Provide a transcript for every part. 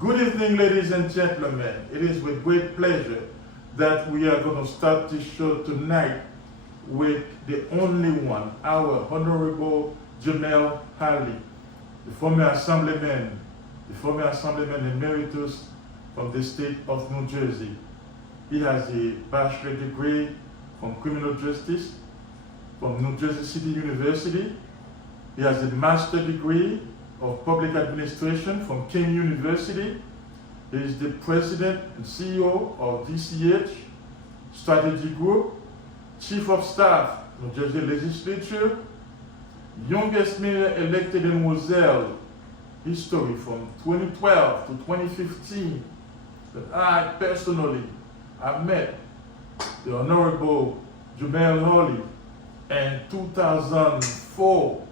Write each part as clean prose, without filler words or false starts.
Good evening, ladies and gentlemen. It is with great pleasure that we are going to start this show tonight with the only one, our Honorable Jamel Holley, the former Assemblyman Emeritus from the state of New Jersey. He has a bachelor degree from criminal justice from New Jersey City University. He has a master degree of public administration from King University. He is the president and CEO of DCH Strategy Group, chief of staff, New Jersey Legislature, youngest mayor elected in Roselle history from 2012 to 2015. That I personally met the Honorable Jamel Holley in 2004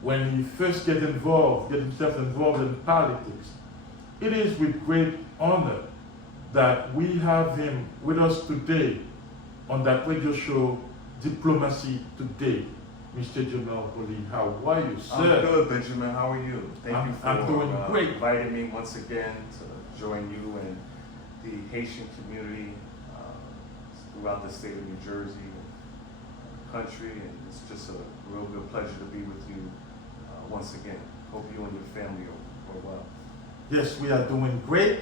when he first get himself involved in politics. It is with great honor that we have him with us today on that radio show, Diplomacy Today. Mr. Jamel Holley, how are you, sir? I'm good, Benjamin. How are you? Thank you I'm doing great. Inviting me once again to join you and the Haitian community throughout the state of New Jersey and country, and it's just a real good pleasure to be with you once again. Hope you and your family are well. Yes, we are doing great,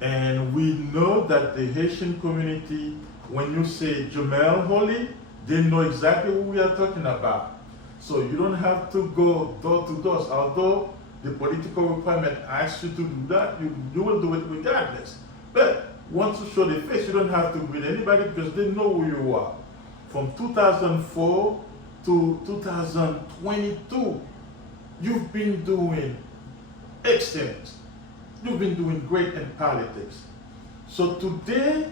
and we know that the Haitian community, when you say Jamel Holley, they know exactly what we are talking about. So you don't have to go door to door. Although the political requirement asks you to do that, you will do it regardless. But once you show the face, you don't have to greet anybody because they know who you are. From 2004 to 2022, you've been doing excellent. You've been doing great in politics. So today,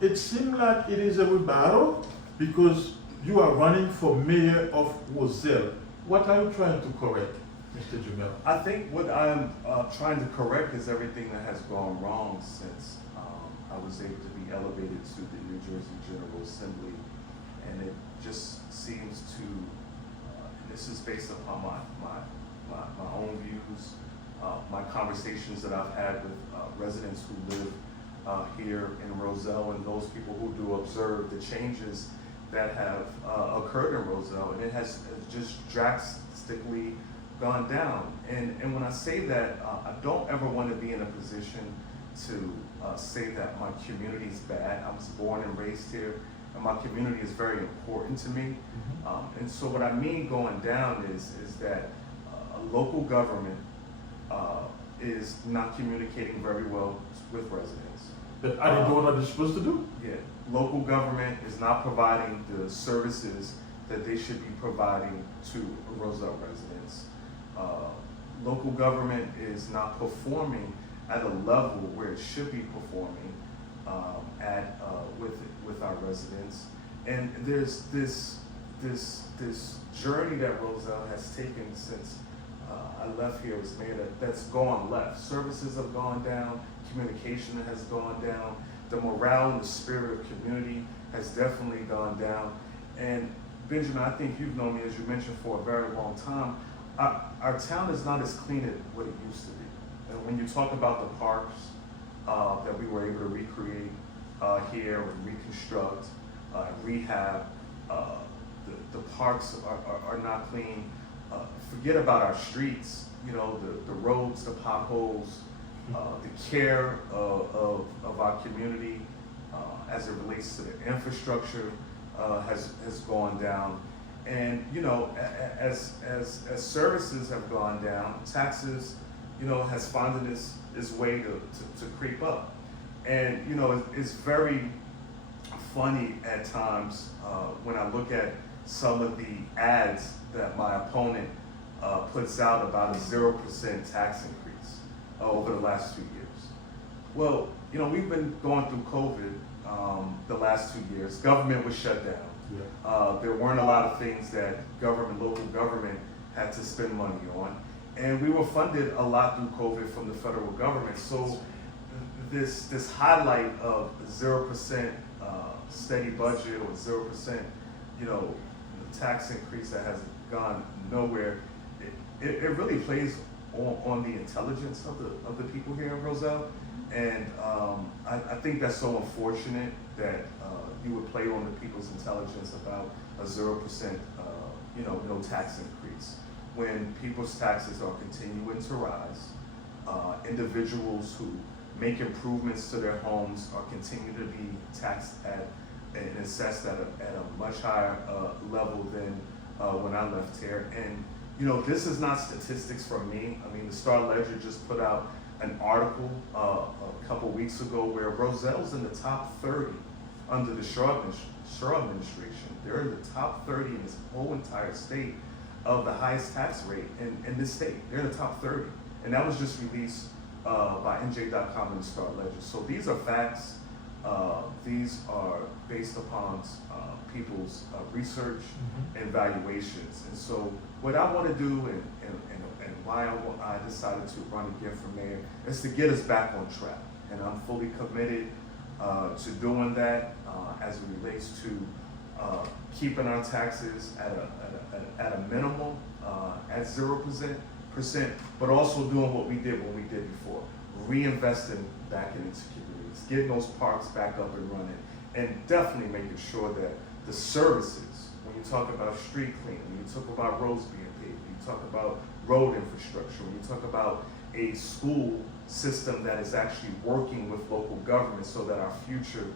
it seems like it is a rebuttal because you are running for mayor of Roselle. What are you trying to correct, Mr. Jamel? I think what I'm trying to correct is everything that has gone wrong since I was able to be elevated to the New Jersey General Assembly. And it just seems to, this is based upon my own views, my conversations that I've had with residents who live here in Roselle and those people who do observe the changes that have occurred in Roselle, and it has just drastically gone down. And when I say that, I don't ever want to be in a position to say that my community is bad. I was born and raised here, and my community is very important to me. Mm-hmm. And so what I mean going down is that a local government is not communicating very well with residents. But are they doing what they're supposed to do? Yeah, local government is not providing the services that they should be providing to Roselle residents. Local government is not performing at a level where it should be performing with our residents. And there's this journey that Roselle has taken since I left here was made that's gone left. Services have gone down, communication has gone down, the morale and the spirit of community has definitely gone down. And Benjamin, I think you've known me, as you mentioned, for a very long time. Our town is not as clean as what it used to be. And when you talk about the parks that we were able to recreate here and reconstruct, rehab, the parks are not clean. Forget about our streets, you know, the roads, the potholes, the care of our community as it relates to the infrastructure has gone down. And, you know, as services have gone down, taxes, you know, has found its way to creep up. And, you know, it's very funny at times when I look at some of the ads that my opponent puts out about a 0% tax increase over the last 2 years. Well, you know, we've been going through COVID the last 2 years. Government was shut down. Yeah. There weren't a lot of things that local government had to spend money on. And we were funded a lot through COVID from the federal government. So this highlight of 0% steady budget or 0%, you know, tax increase that has gone nowhere, it really plays on the intelligence of the people here in Roselle. And I think that's so unfortunate that you would play on the people's intelligence about a 0% no tax increase when people's taxes are continuing to rise. Individuals who make improvements to their homes are continuing to be taxed and assessed at a much higher level than when I left here. And this is not statistics from me. I mean, the Star-Ledger just put out an article a couple weeks ago where Roselle's in the top 30 under the Shaw administration. They're in the top 30 in this whole entire state of the highest tax rate in this state. They're in the top 30. And that was just released by NJ.com and the Star-Ledger. So these are facts. These are based upon people's research and valuations. And so what I want to do and why I decided to run again for mayor is to get us back on track. And I'm fully committed to doing that as it relates to keeping our taxes at a minimum, at 0%, but also doing what we did before, reinvesting back into communities, getting those parks back up and running, and definitely making sure that the services, when you talk about street cleaning, when you talk about roads being paved, when you talk about road infrastructure, when you talk about a school system that is actually working with local government so that our future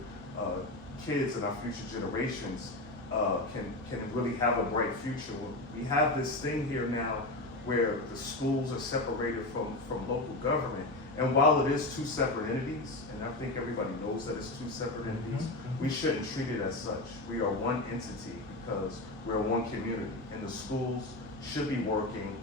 kids and our future generations can really have a bright future. We have this thing here now where the schools are separated from local government. And while it is two separate entities, and I think everybody knows that it's two separate entities, we shouldn't treat it as such. We are one entity because we're one community. And the schools should be working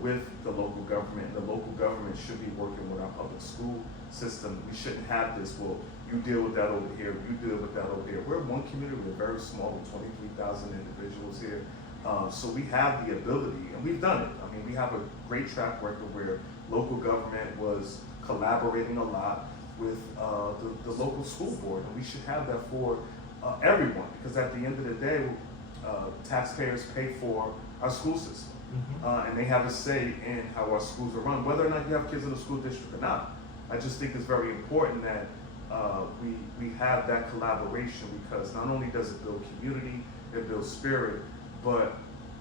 with the local government, and the local government should be working with our public school system. We shouldn't have this, well, you deal with that over here, you deal with that over there. We're one community, we're very small, with 23,000 individuals here. So we have the ability, and we've done it. I mean, we have a great track record where local government was collaborating a lot with the local school board, and we should have that for everyone, because at the end of the day, taxpayers pay for our school system. And they have a say in how our schools are run, whether or not you have kids in the school district or not. I just think it's very important that we have that collaboration, because not only does it build community, it builds spirit, but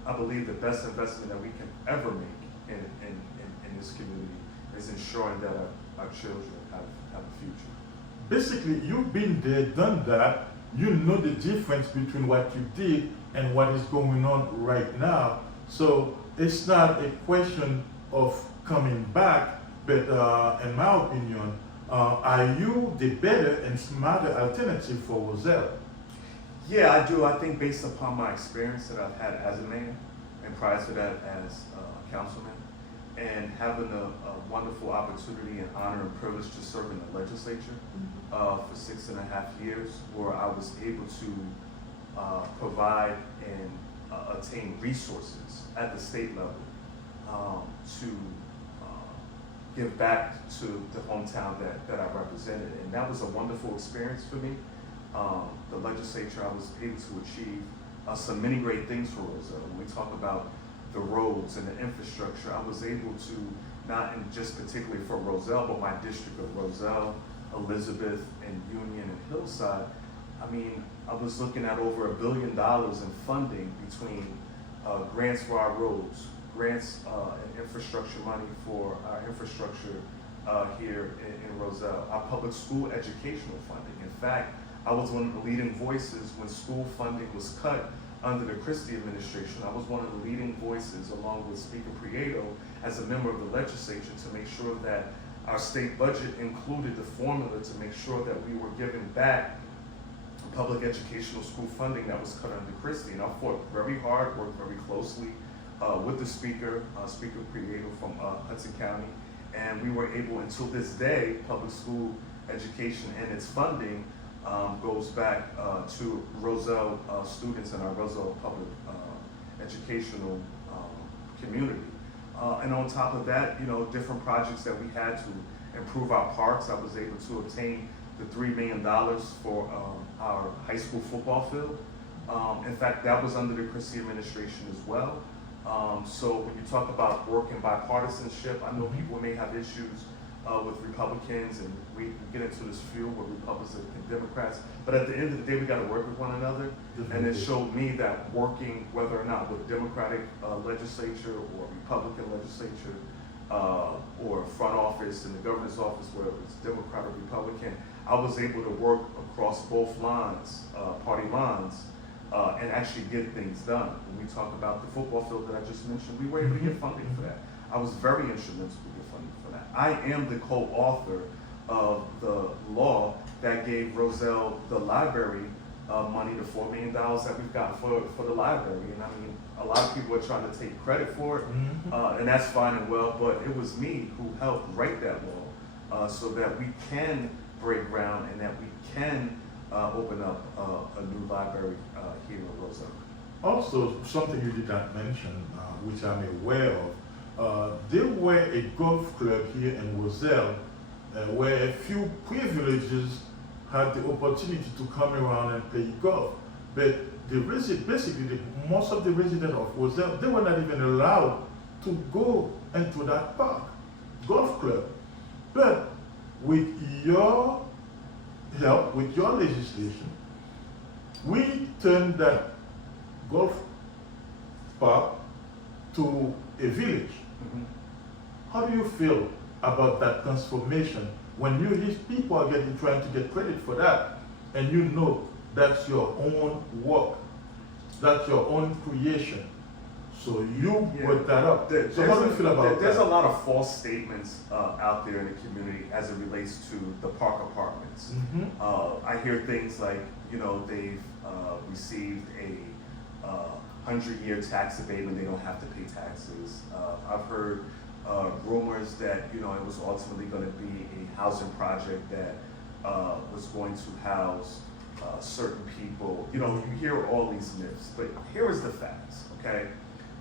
I believe the best investment that we can ever make in this community is ensuring that our children have a future. Basically, you've been there, done that. You know the difference between what you did and what is going on right now. So it's not a question of coming back, but in my opinion, are you the better and smarter alternative for Roselle? Yeah, I do. I think based upon my experience that I've had as a mayor, and prior to that as a councilman, and having a wonderful opportunity and honor and privilege to serve in the legislature for 6.5 years, where I was able to provide and attain resources at the state level to give back to the hometown that I represented. And that was a wonderful experience for me. The legislature, I was able to achieve some many great things for Roselle. When we talk about the roads and the infrastructure, I was able to, not in just particularly for Roselle, but my district of Roselle, Elizabeth, and Union and Hillside, I mean, I was looking at over $1 billion in funding between grants for our roads, grants and infrastructure money for our infrastructure here in Roselle, our public school educational funding. In fact, I was one of the leading voices when school funding was cut under the Christie administration. I was one of the leading voices, along with Speaker Prieto, as a member of the legislature, to make sure that our state budget included the formula to make sure that we were giving back public educational school funding that was cut under Christie. And I fought very hard, worked very closely with the Speaker, Speaker Prieto from Hudson County, and we were able, until this day, public school education and its funding goes back to Roselle students in our Roselle public educational community. And on top of that, you know, different projects that we had to improve our parks. I was able to obtain the $3 million for our high school football field. In fact, that was under the Christie administration as well. So when you talk about working bipartisanship, I know people may have issues with Republicans, and we get into this feud with Republicans and Democrats. But at the end of the day, we got to work with one another. And it showed me that working, whether or not with Democratic legislature or Republican legislature, or front office and the governor's office, whether it's Democrat or Republican, I was able to work across both lines, party lines, and actually get things done. When we talk about the football field that I just mentioned, we were able to get funding for that. I was very instrumental to get funding for that. I am the co-author of the law that gave Roselle the library money, the $4 million that we've got for the library. And I mean, a lot of people are trying to take credit for it, and that's fine and well, but it was me who helped write that law so that we can break ground and that we can open up a new library here in Roselle. Also, something you did not mention, which I'm aware of, there were a golf club here in Roselle where a few privileges had the opportunity to come around and play golf. But most of the residents of Roselle, they were not even allowed to go into that park, golf club. But with your help, with your legislation, we turned that golf park to a village. How do you feel about that transformation when you people are trying to get credit for that, and you know that's your own work, that's your own creation? So you put that up. So how do you feel about that? There's a lot of false statements out there in the community as it relates to the park apartments. I hear things like, they've received a 100-year tax abatement, they don't have to pay taxes. I've heard rumors that, it was ultimately going to be a housing project that was going to house certain people. You hear all these myths, but here is the facts, okay?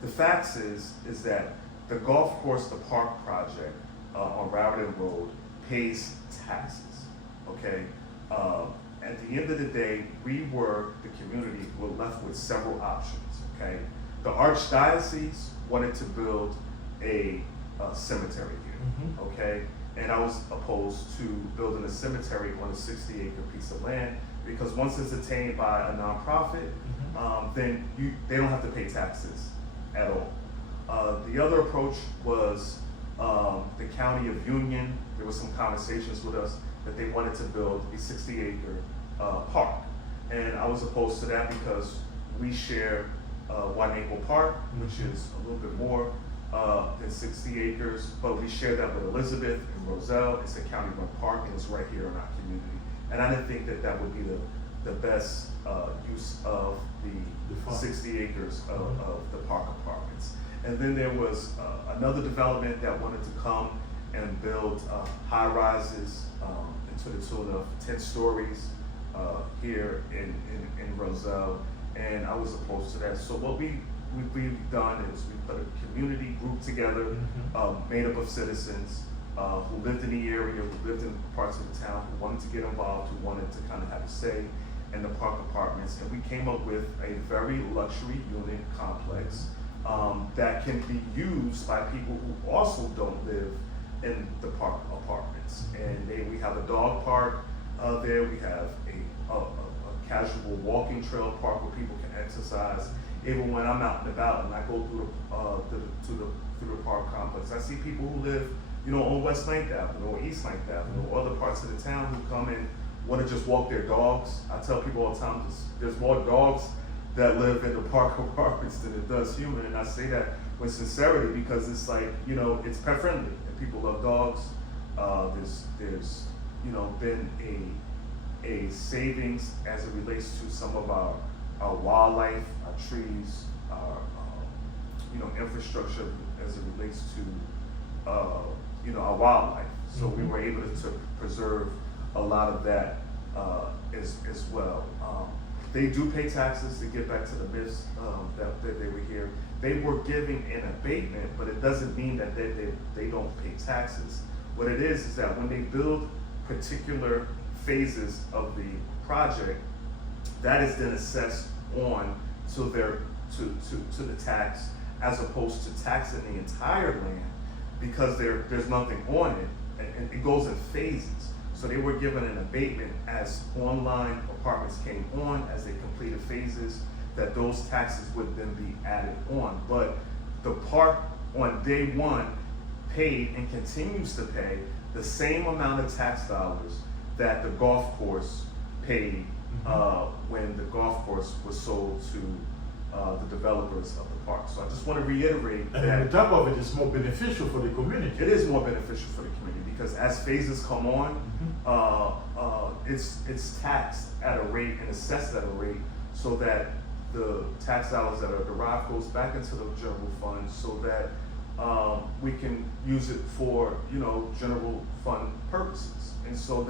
The facts is that the golf course, the park project on Raritan Road pays taxes, okay? At the end of the day, the community, were left with several options, okay? The Archdiocese wanted to build a cemetery here, okay? And I was opposed to building a cemetery on a 60-acre piece of land, because once it's attained by a nonprofit, then they don't have to pay taxes at all. The other approach was the County of Union. There was some conversations with us that they wanted to build a 60-acre park. And I was opposed to that because we share One Maple Park, which is a little bit more than 60 acres, but we share that with Elizabeth and Roselle. It's a county-run park, and it's right here in our community. And I didn't think that would be the best use of the 60 acres of the park apartments. And then there was another development that wanted to come and build high-rises to the tune of 10 stories here in Roselle, and I was opposed to that. So what we've done is we put a community group together, made up of citizens who lived in the area, who lived in parts of the town, who wanted to get involved, who wanted to kind of have a say in the park apartments. And we came up with a very luxury unit complex that can be used by people who also don't live in the park apartments. And we have a dog park there, we have a casual walking trail park where people can exercise. Even when I'm out and about and I go through the park complex, I see people who live, on West 9th Avenue or East 9th Avenue or other parts of the town who come and want to just walk their dogs. I tell people all the time, there's more dogs that live in the park apartments than it does human, and I say that with sincerity because it's like, it's pet friendly and people love dogs. There's been a savings as it relates to some of our wildlife, our trees, our infrastructure as it relates to our wildlife. So we were able to preserve a lot of that as well. They do pay taxes, to get back to the myths that they were here. They were giving an abatement, but it doesn't mean that they don't pay taxes. What it is that when they build particular phases of the project, that is then assessed on to the tax as opposed to taxing the entire land because there's nothing on it, and it goes in phases. So they were given an abatement as online apartments came on, as they completed phases, that those taxes would then be added on. But the park on day one paid and continues to pay the same amount of tax dollars that the golf course paid when the golf course was sold to the developers of the park. So I just want to reiterate and that on top of it, it's more beneficial for the community. it is more beneficial for the community because as phases come on, it's taxed at a rate and assessed at a rate so that the tax dollars that are derived goes back into the general fund so that we can use it for, general fund purposes. And so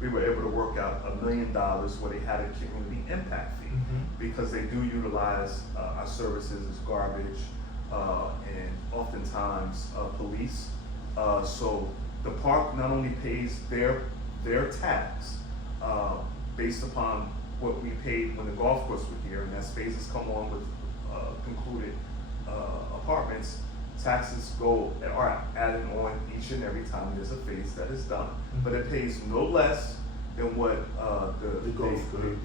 we were able to work out $1 million where they had a community impact fee because they do utilize our services as garbage and oftentimes police. So the park not only pays their tax based upon what we paid when the golf course was here, and as phases come on with concluded apartments, taxes are added on each and every time there's a phase that is done. But it pays no less than what the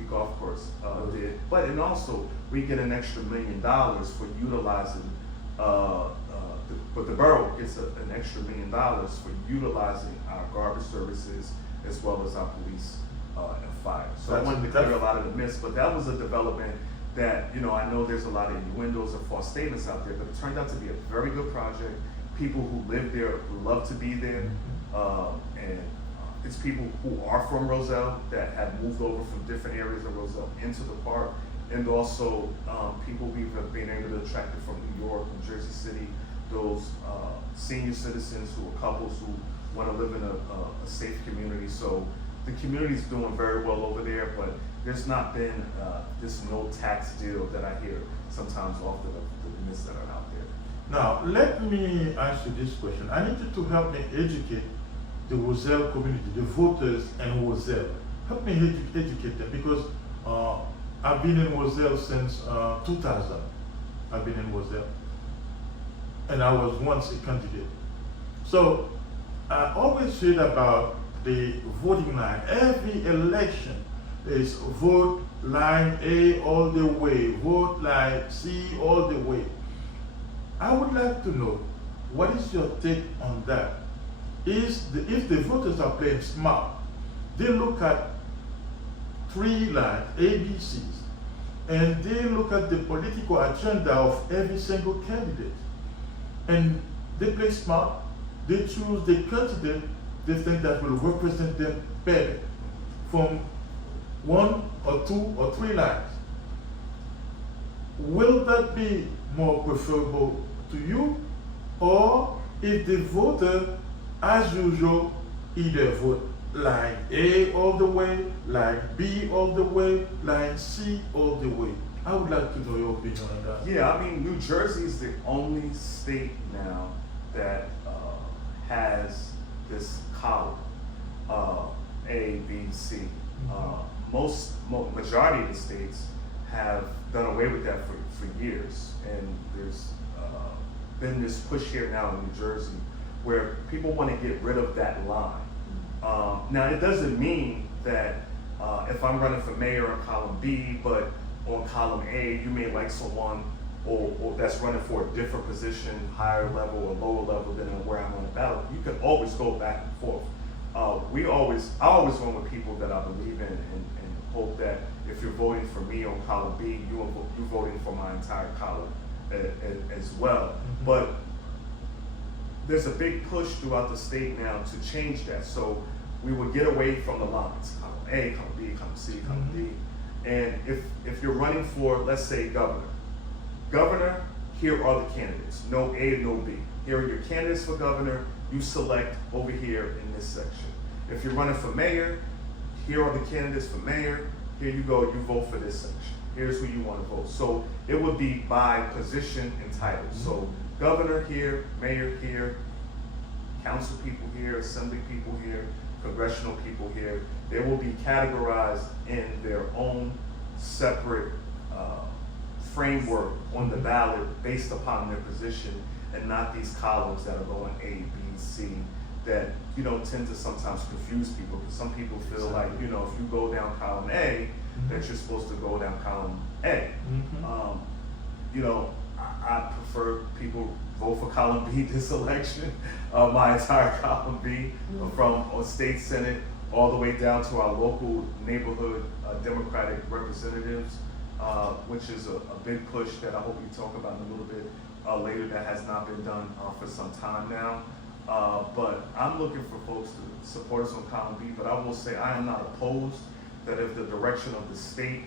golf course did. But and also we get an extra $1 million for utilizing. But the borough gets an extra $1 million for utilizing our garbage services as well as our police and fire. So I wanted to clear a lot of the myths, but that was a development that, I know there's a lot of innuendos or false statements out there, but it turned out to be a very good project. People who live there love to be there, and it's people who are from Roselle that have moved over from different areas of Roselle into the park, and also people we've been able to attract from New York and Jersey City, those senior citizens who are couples who want to live in a safe community. So the community's doing very well over there, but there's not been this no tax deal that I hear sometimes off the myths that are out there. Now, let me ask you this question. I need you to help me educate the Roselle community, the voters in Roselle. Help me educate them because I've been in Roselle since 2000. I've been in Roselle. And I was once a candidate. So I always heard about the voting line. Every election is vote line A all the way, vote line C all the way. I would like to know, what is your take on that? If the voters are playing smart, they look at 3 lines, ABCs, and they look at the political agenda of every single candidate. And they play smart, they choose the candidate they think that will represent them better from 1 or 2 or 3 lines. Will that be more preferable to you? Or if the voter, as usual, either vote line A all the way, line B all the way, line C all the way? I would like to know your opinion on that. Yeah, I mean, New Jersey is the only state now that has this column, A, B, C. Majority of the states have done away with that for years, and there's been this push here now in New Jersey where people want to get rid of that line. Now, it doesn't mean that if I'm running for mayor on column B, but on column A, you may like someone or that's running for a different position, higher level or lower level than where I'm on the ballot. You can always go back and forth. I always run with people that I believe in and hope that if you're voting for me on column B, you're voting for my entire column as well. But there's a big push throughout the state now to change that. So we would get away from the lines, column A, column B, column C, column D. And if you're running for, let's say, governor, here are the candidates. No A, no B. Here are your candidates for governor. You select over here in this section. If you're running for mayor, here are the candidates for mayor. Here you go, you vote for this section. Here's who you want to vote. So it would be by position and title. So governor here, mayor here, council people here, assembly people here, congressional people here. They will be categorized in their own separate framework on the ballot based upon their position, and not these columns that are going A, B, C, that, you know, tend to sometimes confuse people, because some people feel like, you know, if you go down column A, that you're supposed to go down column A. You know, I prefer people vote for column B this election, my entire column B, from state senate all the way down to our local neighborhood Democratic representatives, which is a big push that I hope we talk about in a little bit later, that has not been done for some time now. But I'm looking for folks to support us on column B, but I will say I am not opposed that if the direction of the state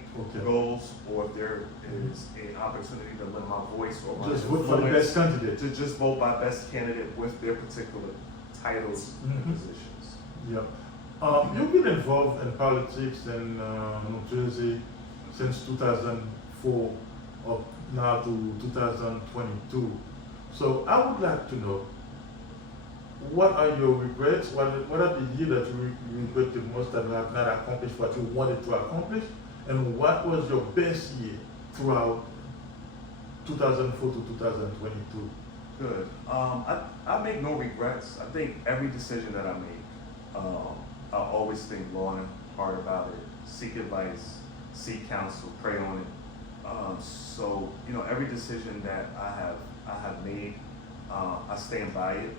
goes, or if there is an opportunity to lend my voice or just vote for the best candidate. To just vote by best candidate with their particular titles and positions. Yep. You've been involved in politics in New Jersey since 2004 up now to 2022. So I would like to know, what are your regrets? What are the years that you regret the most that you have not accomplished what you wanted to accomplish? And what was your best year throughout 2004 to 2022? Good. I make no regrets. I think every decision that I make, I always think long and hard about it, seek advice, seek counsel, pray on it. So, you know, every decision that I have made, I stand by it.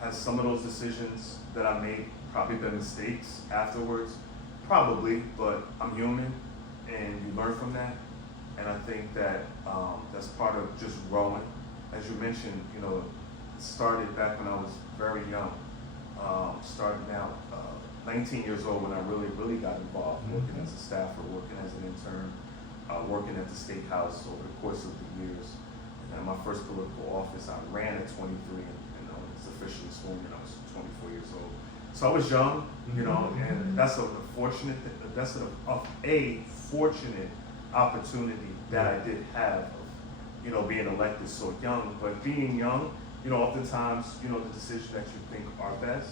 Has some of those decisions that I made probably been mistakes afterwards? Probably, but I'm human, and you learn from that. And I think that that's part of just growing. As you mentioned, you know, it started back when I was very young. Starting out 19 years old when I really got involved, working as a staffer, working as an intern, working at the State House over the course of the years. And my first political office, I ran at 23, and I was officially sworn when I was 24 years old. So I was young, you know, and that's a fortunate opportunity that I did have of, you know, being elected so young. But being young, you know, oftentimes, you know, the decisions that you think are best,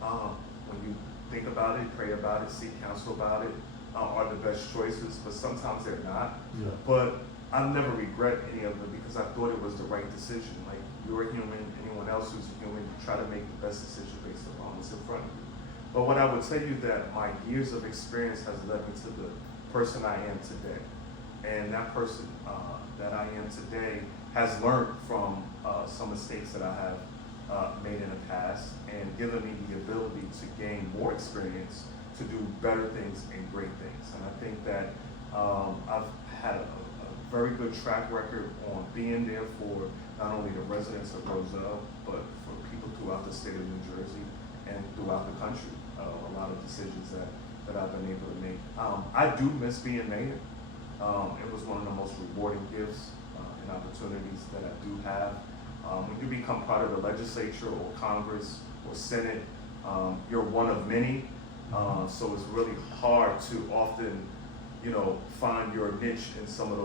when you think about it, pray about it, seek counsel about it, are the best choices, but sometimes they're not. Yeah. But I never regret any of it because I thought it was the right decision. Like, you're a human, anyone else who's a human, you try to make the best decision based upon what's in front of you. But what I would tell you that my years of experience has led me to the person I am today. And that person that I am today has learned from some mistakes that I have made in the past, and given me the ability to gain more experience to do better things and great things. And I think that I've had a very good track record on being there for not only the residents of Roselle, but for people throughout the state of New Jersey and throughout the country. A lot of decisions that I've been able to make. I do miss being mayor. It was one of the most rewarding gifts and opportunities that I do have. When you become part of the legislature or Congress or Senate, you're one of many. So it's really hard to often, you know, find your niche in some of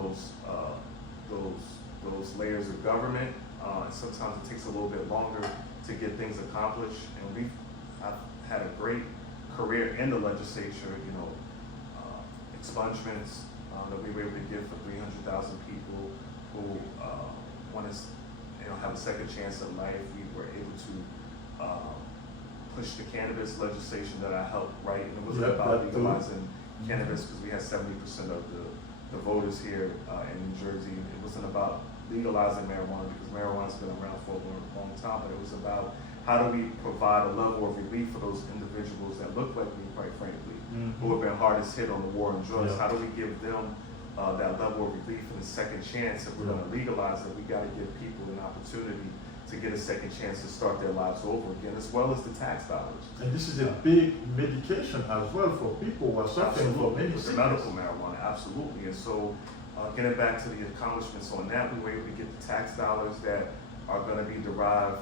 those layers of government. And sometimes it takes a little bit longer to get things accomplished. And I've had a great career in the legislature. You know, expungements that we were able to give for 300,000 people who want to, you know, have a second chance at life. We were able to push the cannabis legislation that I helped write, and it wasn't about legalizing cannabis because we had 70% of the voters here in New Jersey. It wasn't about legalizing marijuana because marijuana's been around for a long time, but it was about how do we provide a level of relief for those individuals that look like me, quite frankly, who have been hardest hit on the war on drugs. How do we give them that level of relief and a second chance? If we're going to legalize it, we got to give people an opportunity to get a second chance to start their lives over again, as well as the tax dollars. And this is a big medication as well for people who are suffering from many sickness. Medical marijuana, absolutely. And so, getting back to the accomplishments on that, we were able to get the tax dollars that are going to be derived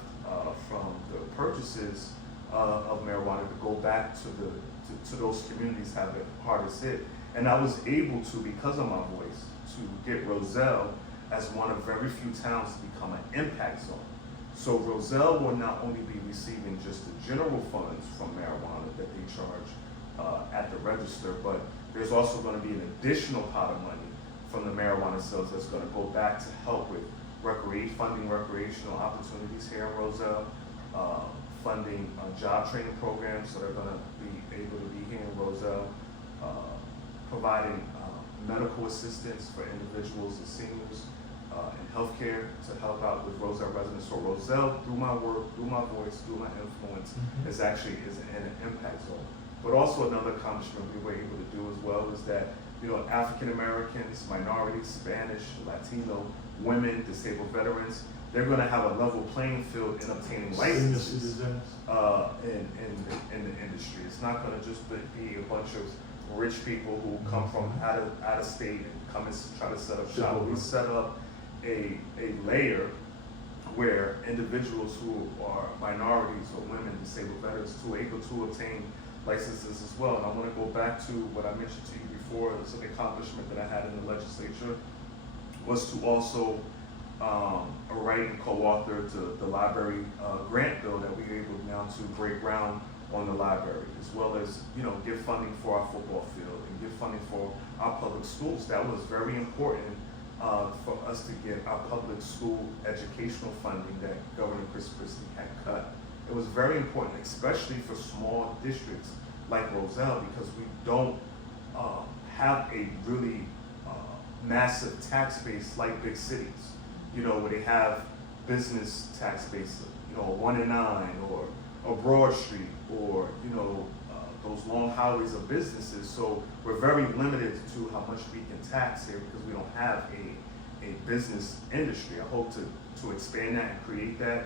from the purchases of marijuana to go back to those communities that have been hardest hit. And I was able to, because of my voice, to get Roselle as one of very few towns to become an impact zone. So Roselle will not only be receiving just the general funds from marijuana that they charge at the register, but there's also going to be an additional pot of money from the marijuana sales that's going to go back to help with funding recreational opportunities here in Roselle, funding job training programs so they're going to be able to be here in Roselle, providing medical assistance for individuals and seniors, and healthcare to help out with Roselle residents. So Roselle, through my work, through my voice, through my influence, is in an impact zone. But also another accomplishment we were able to do as well is that, you know, African Americans, minorities, Spanish, Latino, women, disabled veterans, they're going to have a level playing field in obtaining licenses in the industry. It's not going to just be a bunch of rich people who come from out of state and come and try to set up shop. We set up a layer where individuals who are minorities or women, disabled veterans, who are able to obtain licenses as well. And I want to go back to what I mentioned to you before. It's an accomplishment that I had in the legislature was to also write and co-author the library grant bill that we were able now to break ground on the library, as well as, you know, give funding for our football field and give funding for our public schools. That was very important for us to get our public school educational funding that Governor Chris Christie had cut. It was very important, especially for small districts like Roselle, because we don't have a really massive tax base like big cities, you know, where they have business tax base, you know, 1 and 9 or Broad Street or, you know, those long highways of businesses. So we're very limited to how much we can tax here because we don't have a business industry. I hope to expand that and create that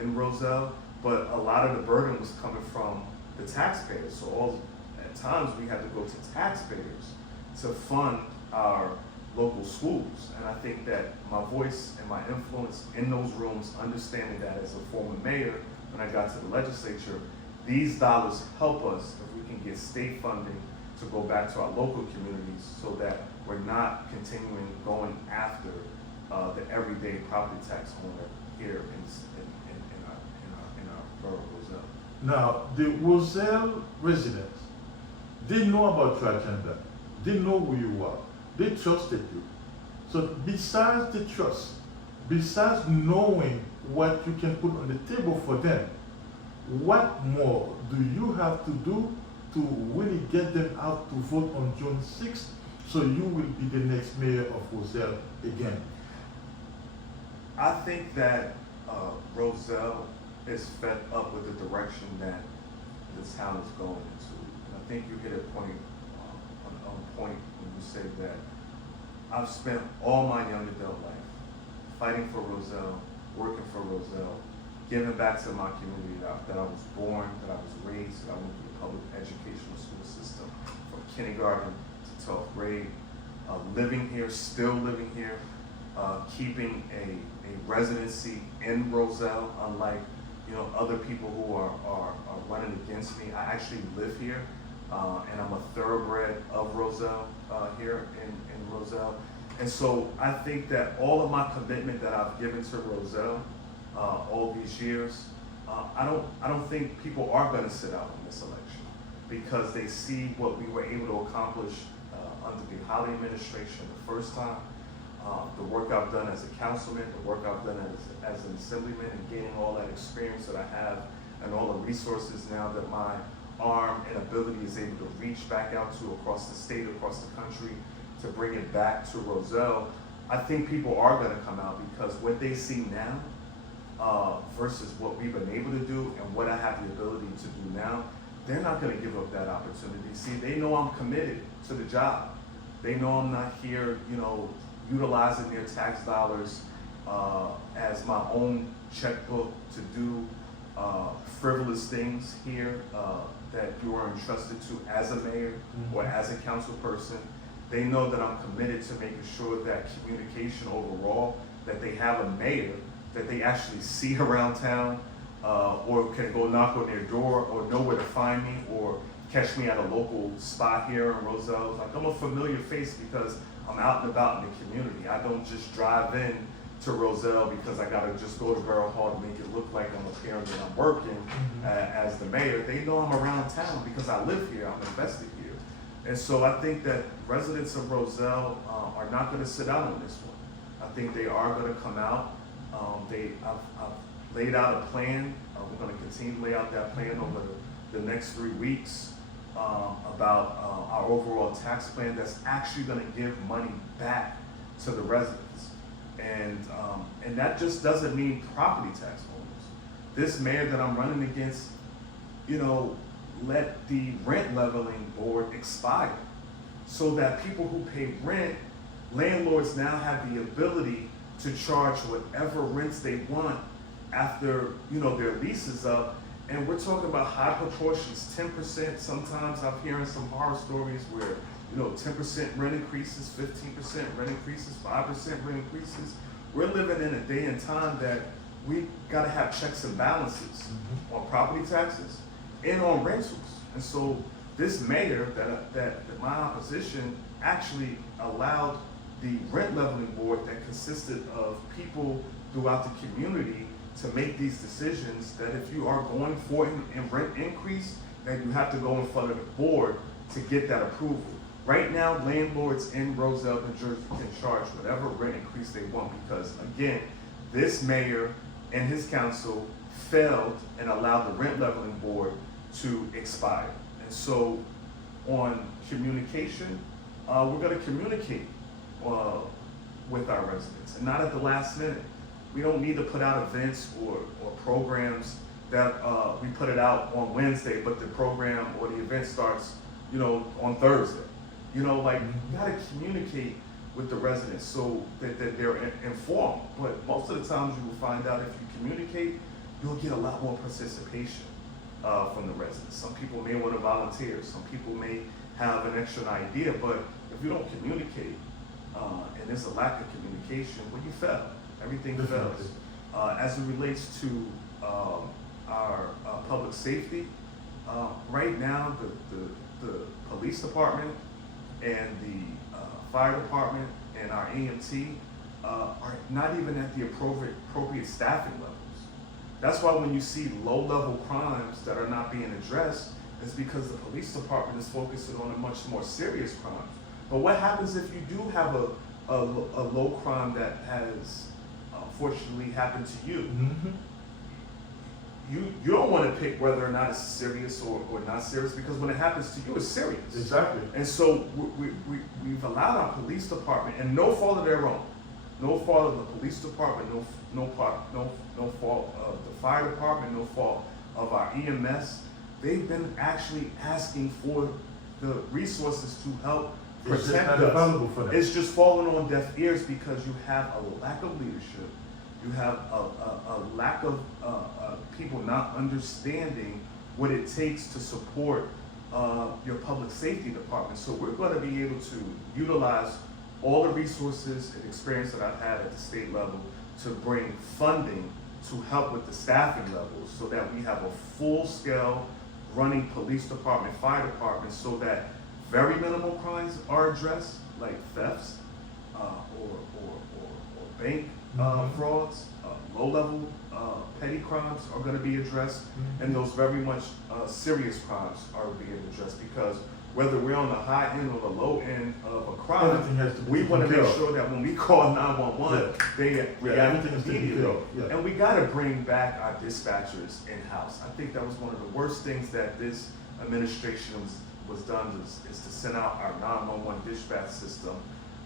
in Roselle. But a lot of the burden was coming from the taxpayers. So at times we had to go to taxpayers to fund our local schools. And I think that my voice and my influence in those rooms, understanding that as a former mayor, when I got to the legislature, these dollars help us if we can get state funding to go back to our local communities so that we're not continuing going after the everyday property tax owner here in our borough of Roselle. Now, the Roselle residents, they know about your agenda. They know who you are. They trusted you. So besides the trust, besides knowing what you can put on the table for them, what more do you have to do to really get them out to vote on June 6th so you will be the next mayor of Roselle again? I think that Roselle is fed up with the direction that this town is going into. And I think you hit a point on point when you said that I've spent all my young adult life fighting for Roselle, working for Roselle, giving back to my community that I was born, that I was raised, that I went through the public educational school system from kindergarten to 12th grade, living here, still living here, keeping a residency in Roselle, unlike, you know, other people who are running against me. I actually live here, and I'm a thoroughbred of Roselle here in Roselle. And so I think that all of my commitment that I've given to Roselle all these years, I don't think people are going to sit out in this election because they see what we were able to accomplish under the Holley administration the first time, the work I've done as a councilman, the work I've done as an assemblyman, and gaining all that experience that I have and all the resources now that my arm and ability is able to reach back out to across the state, across the country, to bring it back to Roselle. I think people are going to come out because what they see now versus what we've been able to do and what I have the ability to do now, they're not going to give up that opportunity. See, they know I'm committed to the job. They know I'm not here, you know, utilizing their tax dollars as my own checkbook to do frivolous things here that you are entrusted to as a mayor or as a council person. They know that I'm committed to making sure that communication overall, that they have a mayor that they actually see around town or can go knock on their door or know where to find me or catch me at a local spot here in Roselle. Like, I'm a familiar face because I'm out and about in the community. I don't just drive in to Roselle because I gotta just go to Borough Hall to make it look like I'm appearing and I'm working as the mayor. They know I'm around town because I live here, I'm invested here. And so I think that residents of Roselle are not going to sit out on this one. I think they are going to come out. I've laid out a plan. We're going to continue to lay out that plan over the next 3 weeks about our overall tax plan that's actually going to give money back to the residents. And that just doesn't mean property tax owners. This mayor that I'm running against, let the rent leveling board expire so that people who pay rent, landlords now have the ability to charge whatever rents they want after, their lease is up. And we're talking about high proportions, 10%. Sometimes I'm hearing some horror stories where, 10% rent increases, 15% rent increases, 5% rent increases. We're living in a day and time that we gotta have checks and balances on property taxes and on rentals. And so this mayor that my opposition actually allowed the rent leveling board that consisted of people throughout the community to make these decisions that if you are going for a rent increase, that you have to go in front of the board to get that approval. Right now, landlords in Roselle, New Jersey can charge whatever rent increase they want because, again, this mayor and his council failed and allowed the rent leveling board to expire. And so on communication, we're gonna communicate with our residents and not at the last minute. We don't need to put out events or programs that we put it out on Wednesday, but the program or the event starts, on Thursday. We gotta communicate with the residents so that they're informed. But most of the times you will find out if you communicate, you'll get a lot more participation from the residents. Some people may want to volunteer. Some people may have an extra idea, but if you don't communicate and there's a lack of communication, well, you fail. Everything fails. As it relates to our public safety, right now the police department and the fire department and our EMT are not even at the appropriate staffing levels. That's why when you see low-level crimes that are not being addressed, it's because the police department is focusing on a much more serious crime. But what happens if you do have a low crime that has unfortunately happened to you? You don't want to pick whether or not it's serious or not serious, because when it happens to you, it's serious. Exactly. And so we've allowed our police department, and no fault of their own, no fault of the police department, no fault of the fire department, no fault of our EMS. They've been actually asking for the resources to help protect us. It's just falling on deaf ears because you have a lack of leadership. You have a lack of people not understanding what it takes to support your public safety department. So we're going to be able to utilize all the resources and experience that I've had at the state level to bring funding to help with the staffing levels so that we have a full-scale running police department, fire department, so that very minimal crimes are addressed, like thefts or bank frauds, low-level petty crimes are going to be addressed, and those very much serious crimes are being addressed, because whether we're on the high end or the low end of a crime, we want to make sure that when we call 911, they react immediately. And we got to bring back our dispatchers in-house. I think that was one of the worst things that this administration was done is to send out our 911 dispatch system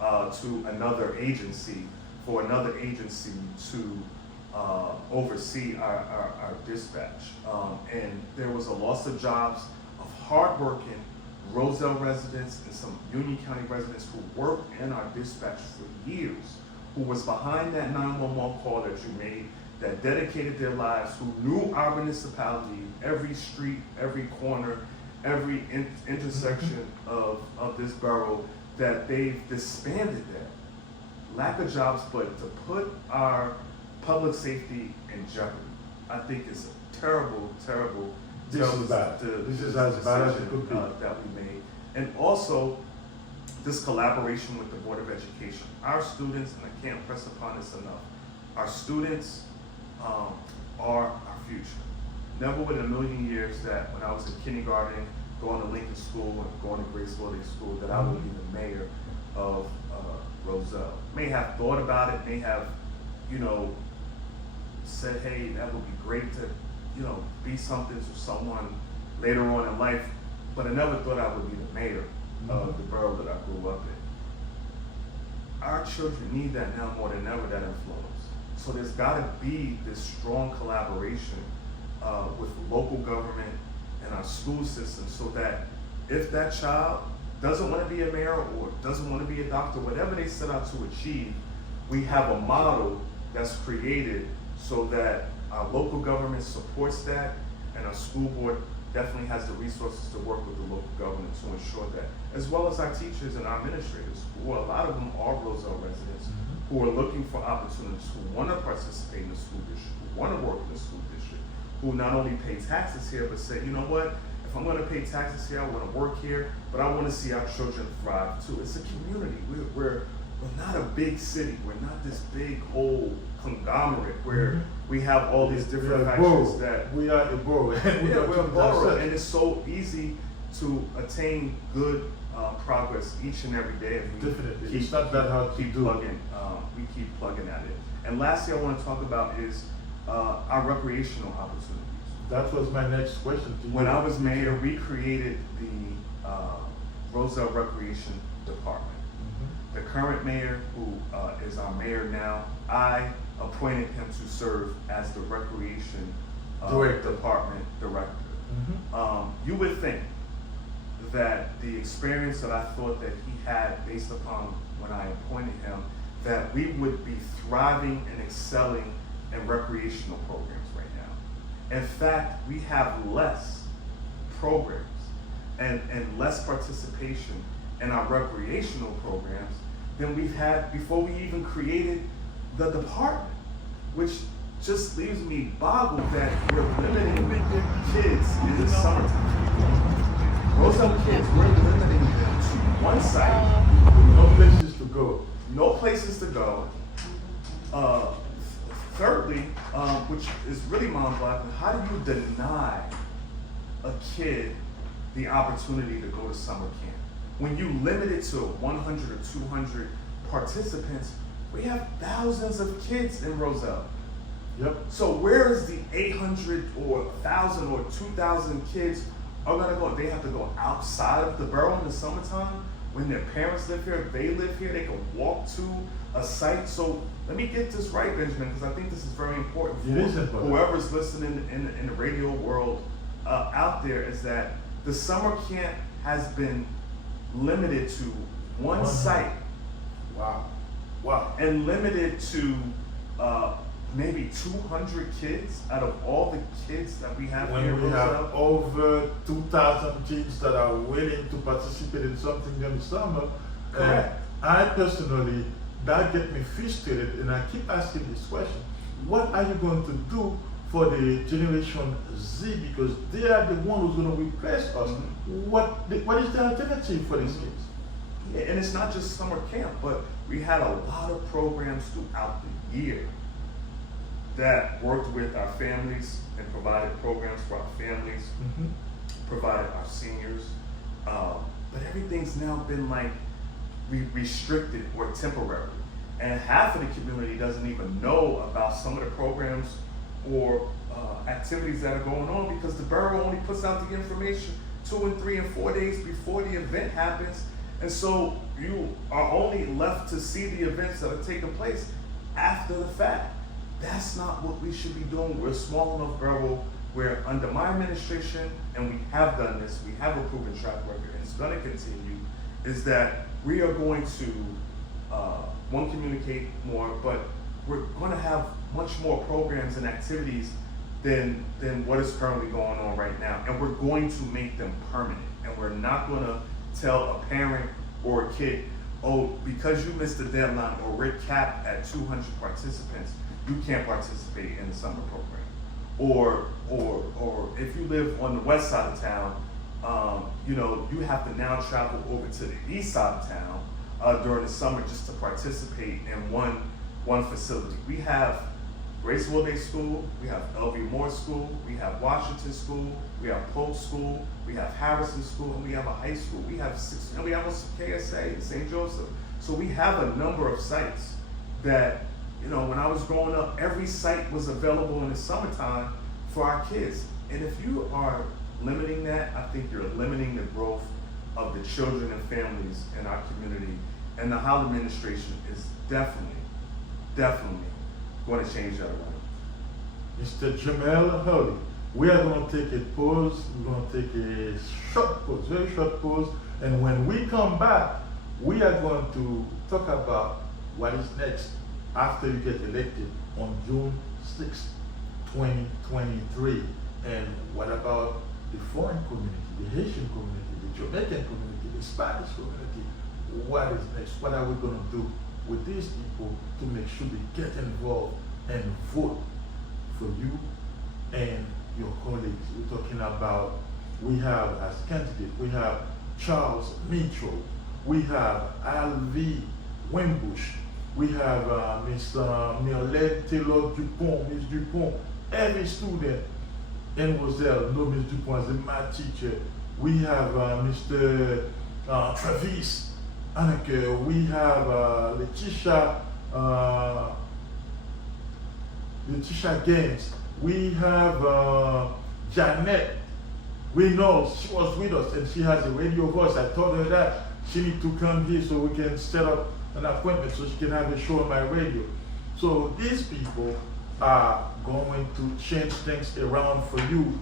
to another agency, for another agency to oversee our dispatch. And there was a loss of jobs of hardworking Roselle residents and some Union County residents who worked in our dispatch for years, who was behind that 911 call that you made, that dedicated their lives, who knew our municipality, every street, every corner, every intersection of this borough, that they've disbanded that. Lack of jobs, but to put our public safety in jeopardy, I think is a terrible This is as bad as it could be. That we made. And also, this collaboration with the Board of Education. Our students, and I can't press upon this enough, our students are our future. Never would in a million years that when I was in kindergarten going to Lincoln School and going to Grace Lordy School, that I would be the mayor of Roselle. May have thought about it, may have, said, hey, that would be great to, be something to someone later on in life, but I never thought I would be the mayor of the borough that I grew up in. Our children need that now more than ever, that influence. So there's gotta be this strong collaboration with local government and our school system, so that if that child doesn't want to be a mayor or doesn't want to be a doctor, whatever they set out to achieve, we have a model that's created so that our local government supports that, and our school board definitely has the resources to work with the local government to ensure that, as well as our teachers and our administrators, who a lot of them are Roselle residents, who are looking for opportunities, who want to participate in the school district, who want to work in the school district, who not only pay taxes here, but say, you know what, if I'm going to pay taxes here, I want to work here, but I want to see our children thrive too. It's a community. We're not a big city. We're not this big whole conglomerate where we have all these different factions that we are a borough. we're a borough, and it's so easy to attain good progress each and every day. If we Definitely, it's not that hard to do. We keep plugging at it. And lastly, I want to talk about is our recreational opportunities. That was my next question to you. When I was mayor, we created the Roselle Recreation Department. The current mayor, who is our mayor now, I appointed him to serve as the Recreation Department Director. You would think that the experience that I thought that he had based upon when I appointed him, that we would be thriving and excelling in recreational programs right now. In fact, we have less programs and less participation in our recreational programs than we've had before we even created the department, which just leaves me boggled that we're limiting kids in the summertime. Roselle kids, we're limiting them to one site. No places to go. No places to go. Thirdly, which is really mind-boggling, how do you deny a kid the opportunity to go to summer camp? When you limit it to 100 or 200 participants, we have thousands of kids in Roselle. Yep. So where is the 800 or 1,000 or 2,000 kids are gonna go? They have to go outside of the borough in the summertime when their parents live here, they live here, they can walk to a site. So let me get this right, Benjamin, because I think this is very important for whoever's listening in the radio world out there, is that the summer camp has been limited to one site. Wow. And limited to maybe 200 kids out of all the kids that we have here. When we have over 2,000 kids that are willing to participate in something in the summer. Correct. I personally, that gets me frustrated, and I keep asking this question: what are you going to do for the Generation Z? Because they are the one who's going to replace us. What is the alternative for these kids? Yeah, and it's not just summer camp, but we had a lot of programs throughout the year that worked with our families and provided programs for our families, provided our seniors. But everything's now been like restricted or temporary. And half of the community doesn't even know about some of the programs or activities that are going on, because the borough only puts out the information 2 and 3 and 4 days before the event happens. And so you are only left to see the events that are taking place after the fact. That's not what we should be doing. We're a small enough borough where, under my administration, and we have done this, we have a proven track record, and it's going to continue, is that we are going to, communicate more, but we're going to have much more programs and activities than what is currently going on right now. And we're going to make them permanent. And we're not going to tell a parent or a kid, oh, because you missed the deadline or we're capped at 200 participants, you can't participate in the summer program. Or if you live on the west side of town, you have to now travel over to the east side of town during the summer just to participate in one facility. We have Graceville Day School, we have L.V. Moore School, we have Washington School, we have Polk School, we have Harrison School, and we have a high school. We have six, and we have a KSA, St. Joseph. So we have a number of sites that, you know, when I was growing up, every site was available in the summertime for our kids. And if you are limiting that, I think you're limiting the growth of the children and families in our community. And the Holley administration is definitely going to change that around. Mr. Jamel, Holley, we are going to take a pause. We're going to take a short pause, very short pause. And when we come back, we are going to talk about what is next after you get elected on June 6, 2023. And what about the foreign community, the Haitian community, the Jamaican community, the Spanish community? What is next? What are we going to do with these people to make sure they get involved and vote for you and your colleagues? We're talking about, we have as candidate, we have Charles Mitchell, we have Alvi Wimbush, we have Miss Marlene Taylor Dupont, Miss Dupont. Every student in Roselle know Miss Dupont as a math teacher. We have Mr. Travis Anneke, we have Letitia Gaines, we have Janet. We know she was with us and she has a radio voice. I told her that she needs to come here so we can set up an appointment so she can have a show on my radio. So these people are going to change things around for you,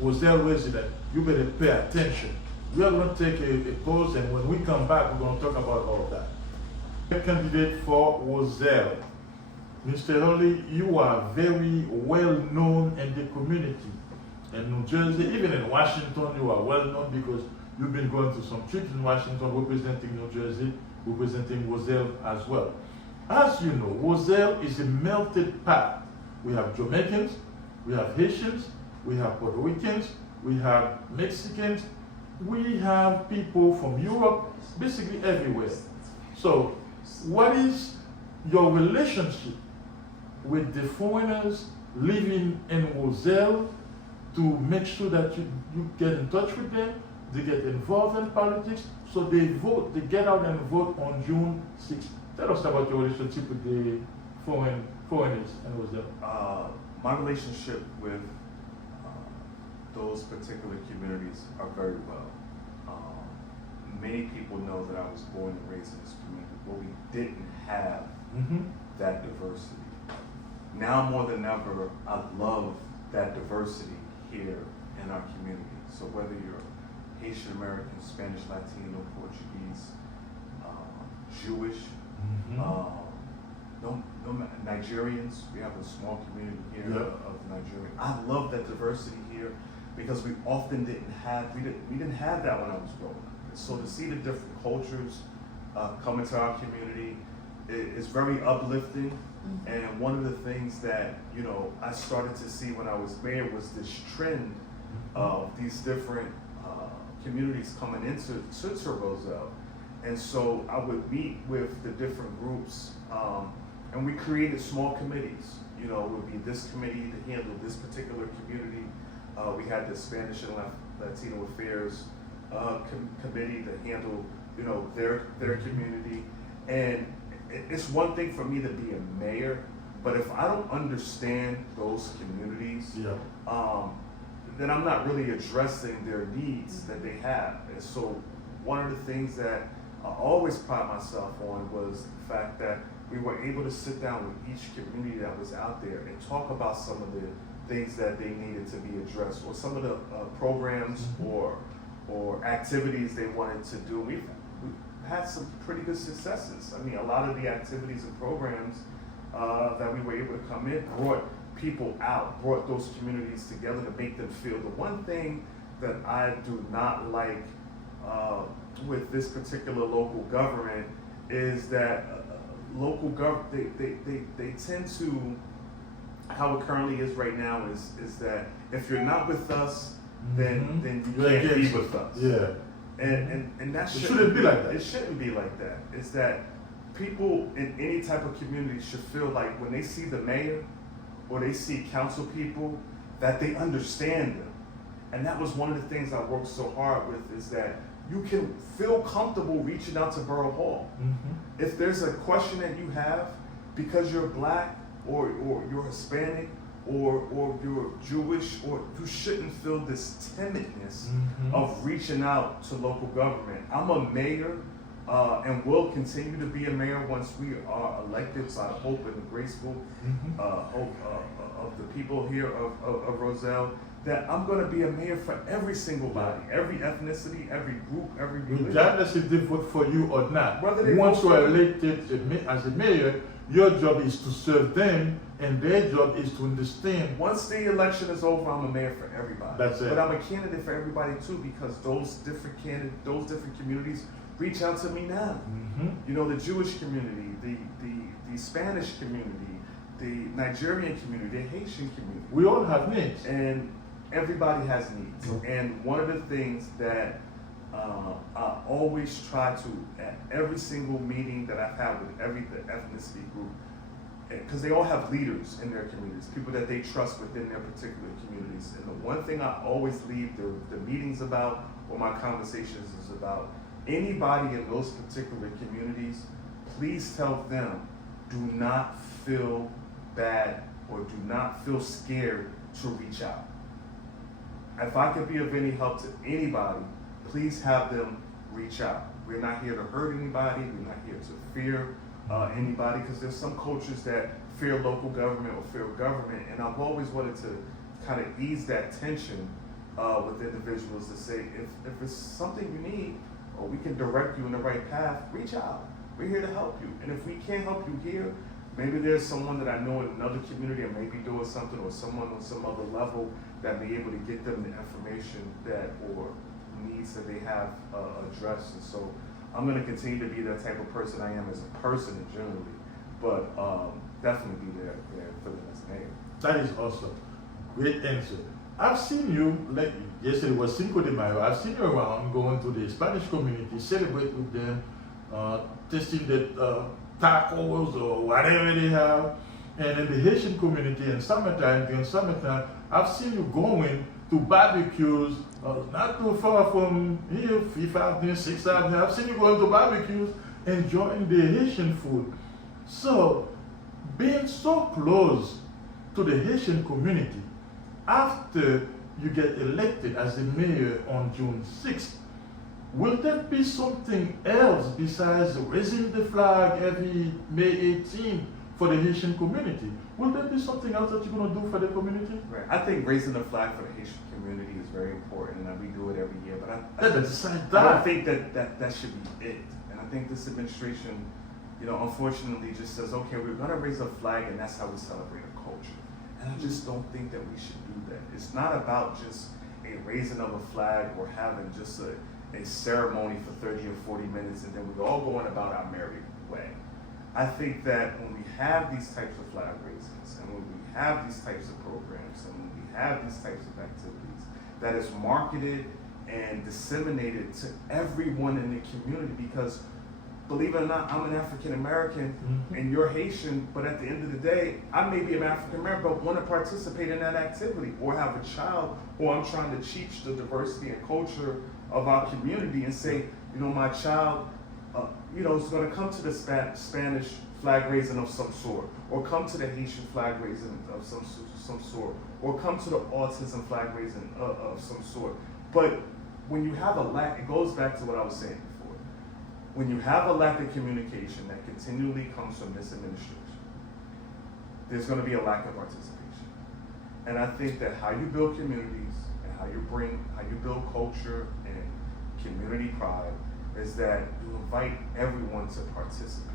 Roselle resident. You better pay attention. We are going to take a pause, and when we come back, we're going to talk about all of that. The candidate for Roselle, Mr. Holley, you are very well known in the community. In New Jersey, even in Washington, you are well known because you've been going to some trips in Washington representing New Jersey, representing Roselle as well. As you know, Roselle is a melted pot. We have Jamaicans, we have Haitians, we have Puerto Ricans, we have Mexicans, we have people from Europe, basically everywhere. So, what is your relationship with the foreigners living in Roselle to make sure that you get in touch with them, they get involved in politics, so they vote, they get out and vote on June 6th. Tell us about your relationship with the foreigners in Roselle. My relationship with those particular communities are very well. Many people know that I was born and raised in this community, but we didn't have that diversity. Now more than ever, I love that diversity here in our community. So whether you're Haitian American, Spanish, Latino, Portuguese, Jewish, Nigerians, we have a small community here of Nigerians. I love that diversity here because we often didn't have that when I was growing up. So to see the different cultures come into our community is very uplifting. And one of the things that, you know, I started to see when I was mayor was this trend of these different communities coming into Roselle. And so I would meet with the different groups, and we created small committees. You know, it would be this committee to handle this particular community. We had the Spanish and Latino Affairs committee to handle, you know, their community. And it's one thing for me to be a mayor, but if I don't understand those communities, then I'm not really addressing their needs that they have. And so one of the things that I always pride myself on was the fact that we were able to sit down with each community that was out there and talk about some of the things that they needed to be addressed, or some of the programs or activities they wanted to do. We've had some pretty good successes. I mean, a lot of the activities and programs that we were able to come in brought people out, brought those communities together to make them feel. The one thing that I do not like with this particular local government is that local government, they tend to, how it currently is right now is that if you're not with us, then you can't be with us. Yeah. And that shouldn't be like that. It shouldn't be like that. It's that people in any type of community should feel like when they see the mayor or they see council people, that they understand them. And that was one of the things I worked so hard with, is that you can feel comfortable reaching out to Borough Hall. Mm-hmm. If there's a question that you have, because you're black or you're Hispanic or you're Jewish, or you shouldn't feel this timidness Mm-hmm. of reaching out to local government. I'm a mayor, and will continue to be a mayor once we are elected, so I hope in the graceful Mm-hmm. hope of the people here of Roselle, that I'm going to be a mayor for every single body, every ethnicity, every group, every religion. Regardless if they vote for you or not, Whether they once vote you are for you. elected as a mayor, your job is to serve them, and their job is to understand. Once the election is over, I'm a mayor for everybody. That's it. But I'm a candidate for everybody too, because those different communities reach out to me now. Mm-hmm. You know, the Jewish community, the Spanish community, the Nigerian community, the Haitian community. We all have needs. And everybody has needs. And one of the things that I always try to, at every single meeting that I've had with every ethnicity group, because they all have leaders in their communities, people that they trust within their particular communities. And the one thing I always leave the meetings about, or my conversations is about, anybody in those particular communities, please tell them, do not feel bad or do not feel scared to reach out. If I can be of any help to anybody, please have them reach out. We're not here to hurt anybody. We're not here to fear anybody, because there's some cultures that fear local government or fear government, and I've always wanted to kind of ease that tension with individuals to say, if it's something you need, or we can direct you in the right path, reach out. We're here to help you. And if we can't help you here, maybe there's someone that I know in another community and maybe doing something, or someone on some other level that may be able to get them the information that, or needs that they have addressed. And so I'm going to continue to be that type of person I am as a person generally, but definitely be there for them as a mayor. That is awesome. Great answer. I've seen you, like yesterday was Cinco de Mayo, I've seen you around going to the Spanish community, celebrate with them, tasting the tacos or whatever they have. And in the Haitian community in summertime, during summertime, I've seen you going to barbecues, not too far from here, 5th Avenue, 6th Avenue. I've seen you going to barbecues, enjoying the Haitian food. So, being so close to the Haitian community, after you get elected as the mayor on June 6th, will there be something else besides raising the flag every May 18th for the Haitian community? Will there be something else that you're going to do for the community? Right. I think raising the flag for the Haitian community is very important, and we do it every year. But I don't think that should be it. And I think this administration, unfortunately just says, okay, we're going to raise a flag, and that's how we celebrate a culture. And I just don't think that we should do that. It's not about just a raising of a flag or having just a ceremony for 30 or 40 minutes and then we're all going about our merry way. I think that when we have these types of flag raisings and when we have these types of programs and when we have these types of activities, that is marketed and disseminated to everyone in the community, because believe it or not, I'm an African American and you're Haitian, but at the end of the day, I may be an African American but want to participate in that activity, or have a child who I'm trying to teach the diversity and culture of our community and say, my child, is going to come to the Spanish flag raising of some sort, or come to the Haitian flag raising of some sort, or come to the autism flag raising of some sort. But when you have a lack, it goes back to what I was saying before. When you have a lack of communication that continually comes from this administration, there's going to be a lack of participation. And I think that how you build communities and how you build culture and community pride is that you invite everyone to participate.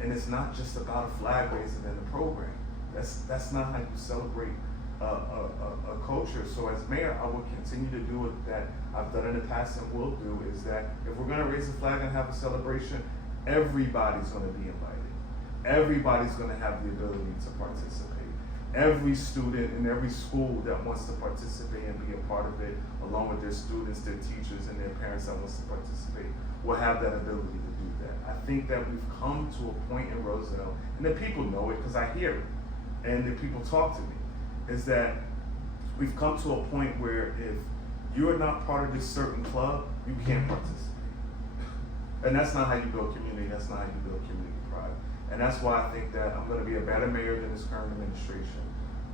And it's not just about a flag raising in the program. That's not how you celebrate a culture. So as mayor, I will continue to do it that I've done in the past and will do, is that if we're going to raise a flag and have a celebration, everybody's going to be invited. Everybody's going to have the ability to participate. Every student in every school that wants to participate and be a part of it, along with their students, their teachers, and their parents that wants to participate, will have that ability to do that. I think that we've come to a point in Roselle, and the people know it because I hear it. and the people talk to me, is that we've come to a point where if you're not part of this certain club, you can't participate. And that's not how you build community, that's not how you build community pride. And that's why I think that I'm gonna be a better mayor than this current administration.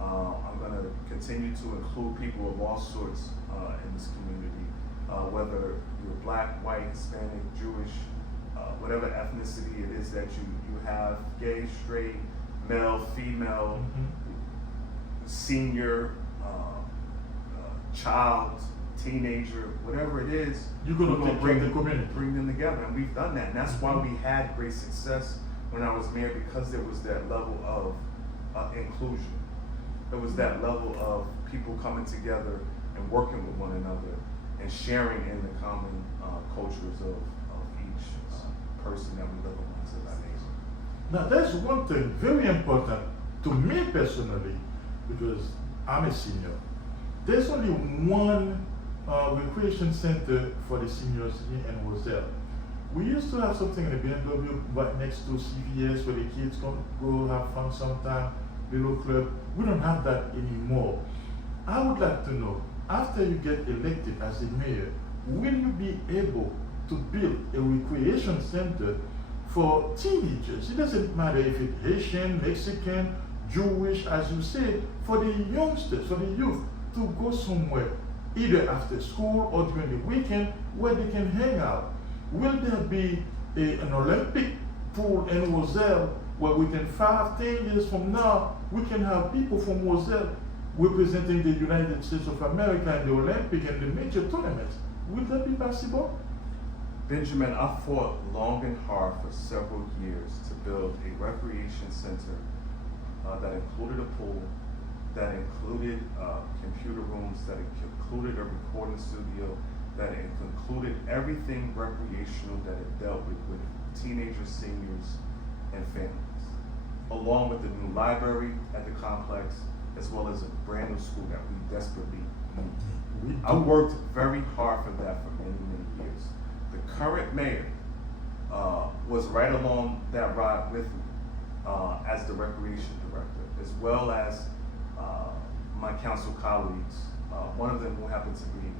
I'm gonna continue to include people of all sorts in this community, whether you're black, white, Hispanic, Jewish, whatever ethnicity it is that you have, gay, straight, male, female, senior, child, teenager, whatever it is, You're gonna take care of the community. bring them together, and we've done that, and that's why we had great success when I was mayor, because there was that level of inclusion. There was that level of people coming together and working with one another and sharing in the common cultures of each person that we live amongst as our neighbor. Now, there's one thing very important to me personally, because I'm a senior. There's only one recreation center for the seniors here in Roselle. We used to have something in the BMW right next to CVS where the kids can go have fun sometime, little club. We don't have that anymore. I would like to know, after you get elected as a mayor, will you be able to build a recreation center for teenagers? It doesn't matter if it's Haitian, Mexican, Jewish, as you say, for the youngsters, for the youth, to go somewhere, either after school or during the weekend, where they can hang out. Will there be an Olympic pool in Roselle where within 5-10 years from now, we can have people from Roselle representing the United States of America in the Olympic and the major tournaments? Will that be possible? Benjamin, I fought long and hard for several years to build a recreation center that included a pool, that included computer rooms, that included a recording studio, that included everything recreational that it dealt with teenagers, seniors, and families, along with the new library at the complex, as well as a brand new school that we desperately need. I worked very hard for that for many, many years. The current mayor was right along that ride with me as the recreation director, as well as my council colleagues, one of them who happened to be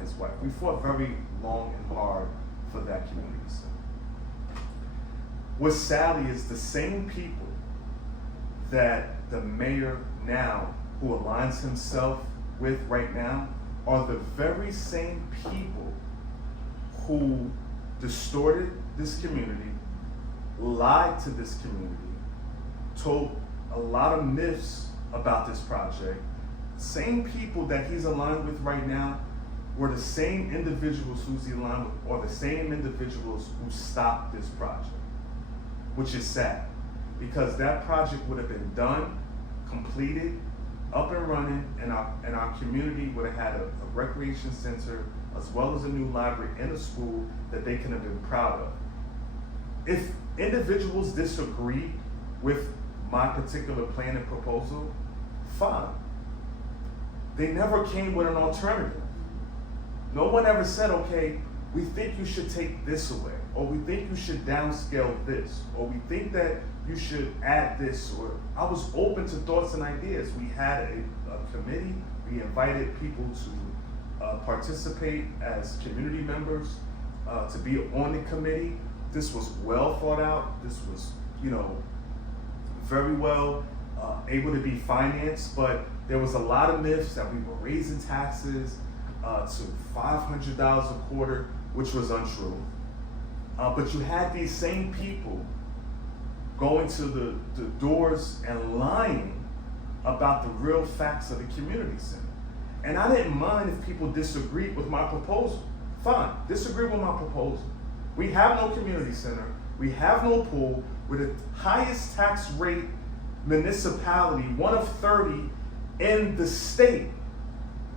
his wife. We fought very long and hard for that community center. What's sad is the same people that the mayor now, who aligns himself with right now, are the very same people who distorted this community, lied to this community, told a lot of myths about this project. Same people that he's aligned with right now were the same individuals who's aligned with, or the same individuals who stopped this project, which is sad, because that project would have been done, completed, up and running, and our community would have had a recreation center as well as a new library and a school that they can have been proud of. If individuals disagree with my particular plan and proposal, fine. They never came with an alternative. No one ever said, okay, we think you should take this away, or we think you should downscale this, or we think that you should add this, or I was open to thoughts and ideas. We had a committee, we invited people to participate as community members, to be on the committee. This was well thought out. This was, very well able to be financed, but there was a lot of myths that we were raising taxes to $500 a quarter, which was untrue. But you had these same people going to the doors and lying about the real facts of the community center. And I didn't mind if people disagreed with my proposal. Fine, disagree with my proposal. We have no community center, we have no pool, we're the highest tax rate municipality, one of 30 in the state.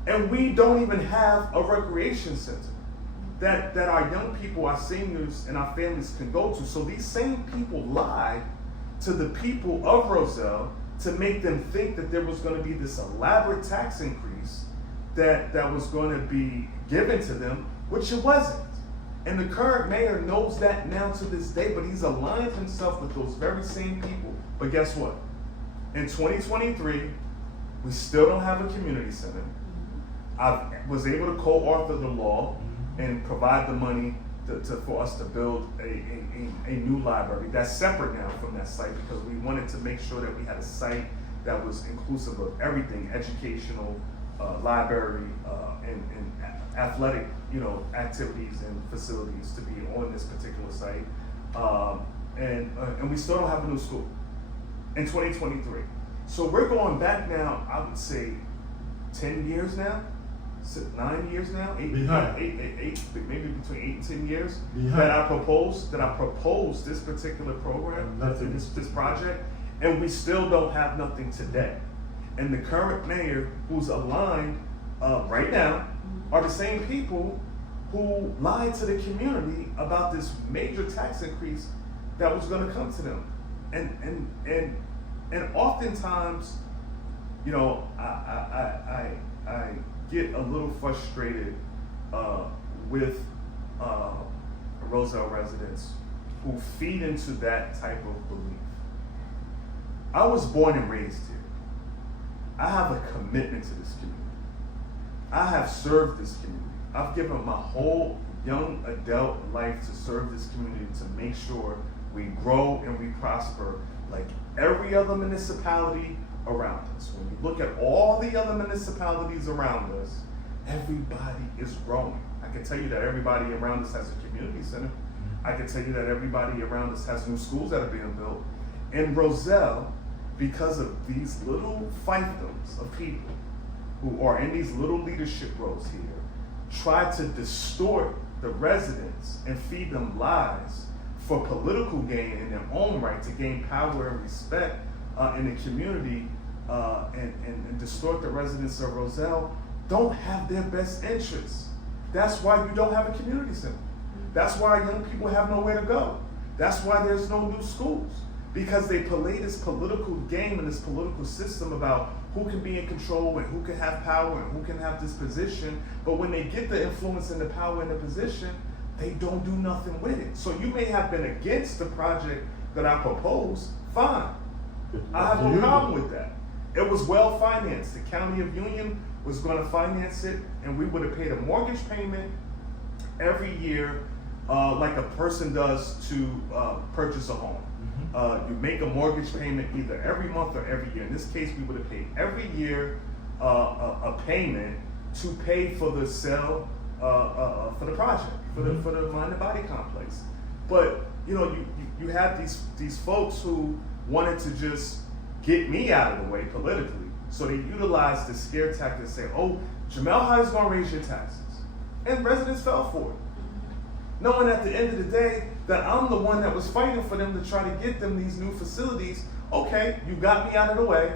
And we don't even have a recreation center that our young people, our seniors, and our families can go to. So these same people lied to the people of Roselle to make them think that there was going to be this elaborate tax increase that was going to be given to them, which it wasn't. And the current mayor knows that now to this day, but he's aligned himself with those very same people. But guess what? In 2023, we still don't have a community center. I was able to co-author the law and provide the money for us to build a new library that's separate now from that site, because we wanted to make sure that we had a site that was inclusive of everything: educational, library, and athletic, activities and facilities to be on this particular site. And we still don't have a new school in 2023. So we're going back now, I would say 10 years now, 9 years now, eight, maybe between 8 and 10 years that I proposed this particular program, this project, and we still don't have nothing today. And the current mayor, who's aligned right now, are the same people who lied to the community about this major tax increase that was going to come to them. And oftentimes, I get a little frustrated with Roselle residents who feed into that type of belief. I was born and raised here. I have a commitment to this community. I have served this community. I've given my whole young adult life to serve this community, to make sure we grow and we prosper like every other municipality around us. When you look at all the other municipalities around us, everybody is growing. I can tell you that everybody around us has a community center. I can tell you that everybody around us has new schools that are being built. In Roselle, because of these little fiefdoms of people who are in these little leadership roles here, try to distort the residents and feed them lies for political gain in their own right, to gain power and respect in the community, and distort the residents of Roselle, don't have their best interests. That's why you don't have a community center. That's why young people have nowhere to go. That's why there's no new schools. Because they play this political game and this political system about who can be in control and who can have power and who can have this position. But when they get the influence and the power and the position, they don't do nothing with it. So you may have been against the project that I proposed, fine. I have no problem with that. It was well financed. The County of Union was going to finance it, and we would have paid a mortgage payment every year, like a person does to purchase a home. You make a mortgage payment either every month or every year. In this case, we would have paid every year a payment to pay for the sale for the project, for the mind and body complex. But you had these folks who wanted to just get me out of the way politically, so they utilized the scare tactic to say, "Oh, Jamel High is going to raise your taxes," and residents fell for it, knowing at the end of the day that I'm the one that was fighting for them to try to get them these new facilities. Okay, you got me out of the way.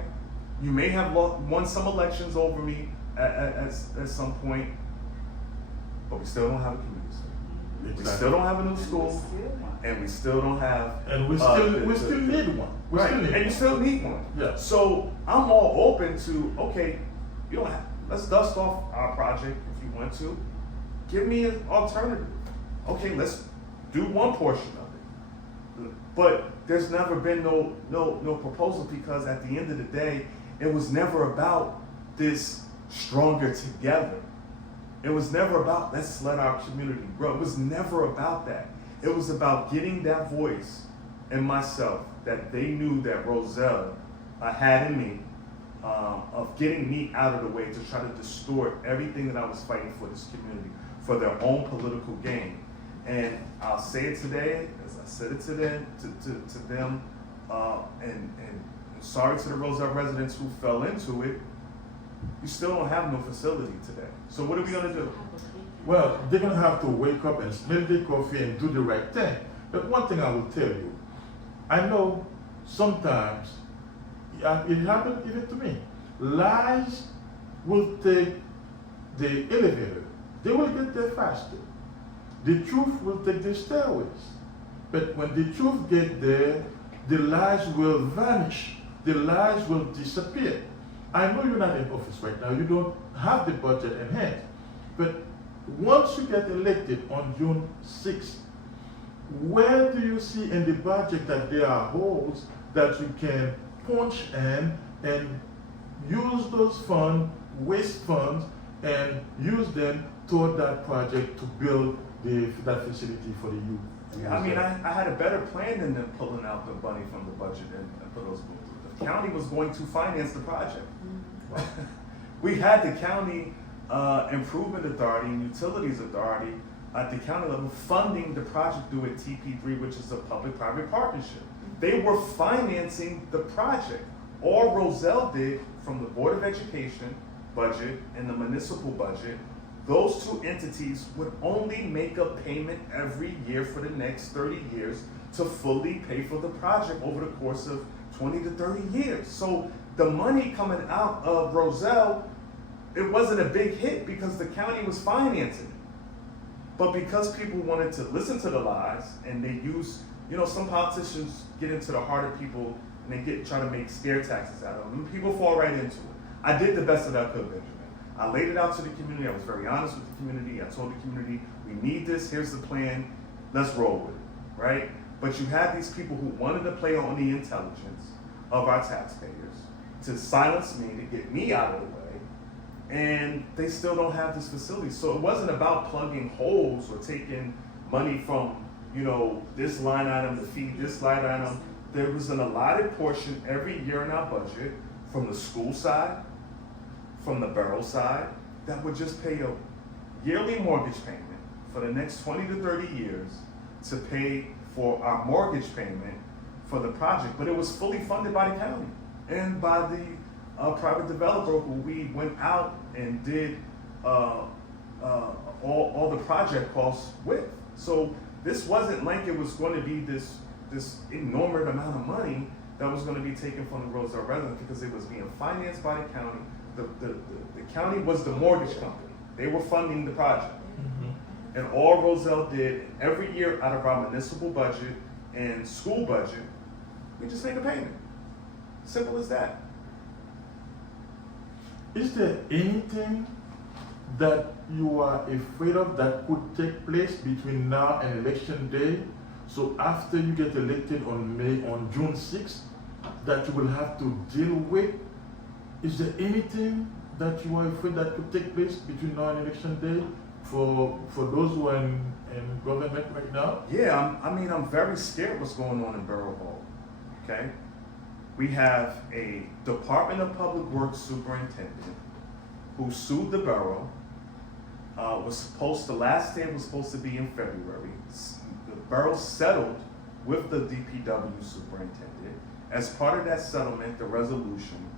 You may have won some elections over me at some point, but we still don't have a community center. Exactly. We still don't have a new school, and we still don't have. And we still need one. And you still need one. Yeah. So I'm all open to, okay, let's dust off our project if you want to. Give me an alternative. Okay, let's do one portion of it. But there's never been no proposal, because at the end of the day, it was never about this stronger together. It was never about let's let our community grow. It was never about that. It was about getting that voice in myself that they knew that Roselle had in me, of getting me out of the way to try to distort everything that I was fighting for this community for their own political gain. And I'll say it today, as I said it to them, and sorry to the Roselle residents who fell into it. You still don't have no facility today. So what are we gonna do? Well, they're gonna have to wake up and smell their coffee and do the right thing. But one thing I will tell you, I know sometimes it happened even to me. Lies will take the elevator. They will get there faster. The truth will take the stairways. But when the truth gets there, the lies will vanish. The lies will disappear. I know you're not in office right now. You don't have the budget in hand. But once you get elected on June 6th, where do you see in the budget that there are holes that you can punch in and use those funds, waste funds, and use them toward that project to build that facility for the youth. Yeah, I mean, I had a better plan than them pulling out the money from the budget and put those booths. The county was going to finance the project. We had the county improvement authority and utilities authority at the county level funding the project through a TP3, which is a public-private partnership. They were financing the project. All Roselle did from the Board of Education budget and the municipal budget, those two entities would only make a payment every year for the next 30 years to fully pay for the project over the course of 20 to 30 years. So the money coming out of Roselle, it wasn't a big hit because the county was financing it. But because people wanted to listen to the lies and they use, some politicians get into the heart of people and they try to make scare tactics out of them. And people fall right into it. I did the best that I could, Benjamin. I laid it out to the community. I was very honest with the community. I told the community, we need this. Here's the plan. Let's roll with it, right? But you had these people who wanted to play on the intelligence of our taxpayers to silence me, to get me out of the way, and they still don't have this facility. So it wasn't about plugging holes or taking money from, this line item to feed this line item. There was an allotted portion every year in our budget from the school side, from the borough side, that would just pay a yearly mortgage payment for the next 20 to 30 years to pay for our mortgage payment for the project. But it was fully funded by the county and by the private developer who we went out and did all the project costs with. So this wasn't like it was going to be this enormous amount of money that was going to be taken from the Roselle residents because it was being financed by the county. The county was the mortgage company. They were funding the project. Mm-hmm. And all Roselle did every year out of our municipal budget and school budget, we just make a payment. Simple as that. Is there anything that you are afraid of that could take place between now and election day? So after you get elected on June 6th, that you will have to deal with? Is there anything that you are afraid that could take place between now and election day for those who are in government right now? Yeah, I'm very scared what's going on in Borough Hall, okay? We have a Department of Public Works superintendent who sued the borough. The last day was supposed to be in February. The borough settled with the DPW superintendent. As part of that settlement, the resolution,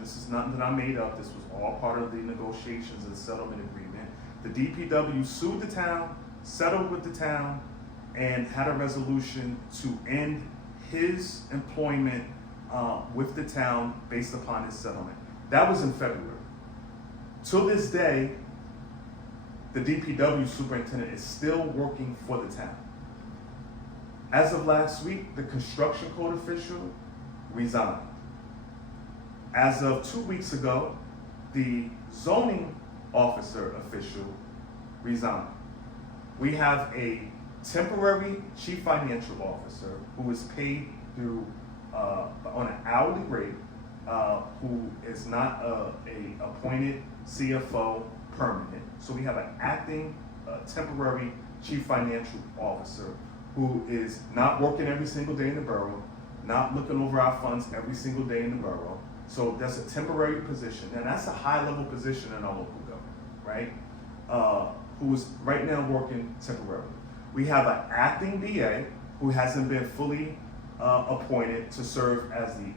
this is nothing that I made up, this was all part of the negotiations of the settlement agreement. The DPW sued the town, settled with the town, and had a resolution to end his employment with the town based upon his settlement. That was in February. To this day, the DPW superintendent is still working for the town. As of last week, the construction code official resigned. As of 2 weeks ago, the zoning officer official resigned. We have a temporary chief financial officer who is paid through on an hourly rate, who is not a appointed CFO permanent. So we have an acting temporary chief financial officer who is not working every single day in the borough, not looking over our funds every single day in the borough. So that's a temporary position, and that's a high-level position in our local government, right? Who is right now working temporarily. We have an acting BA who hasn't been fully appointed to serve as the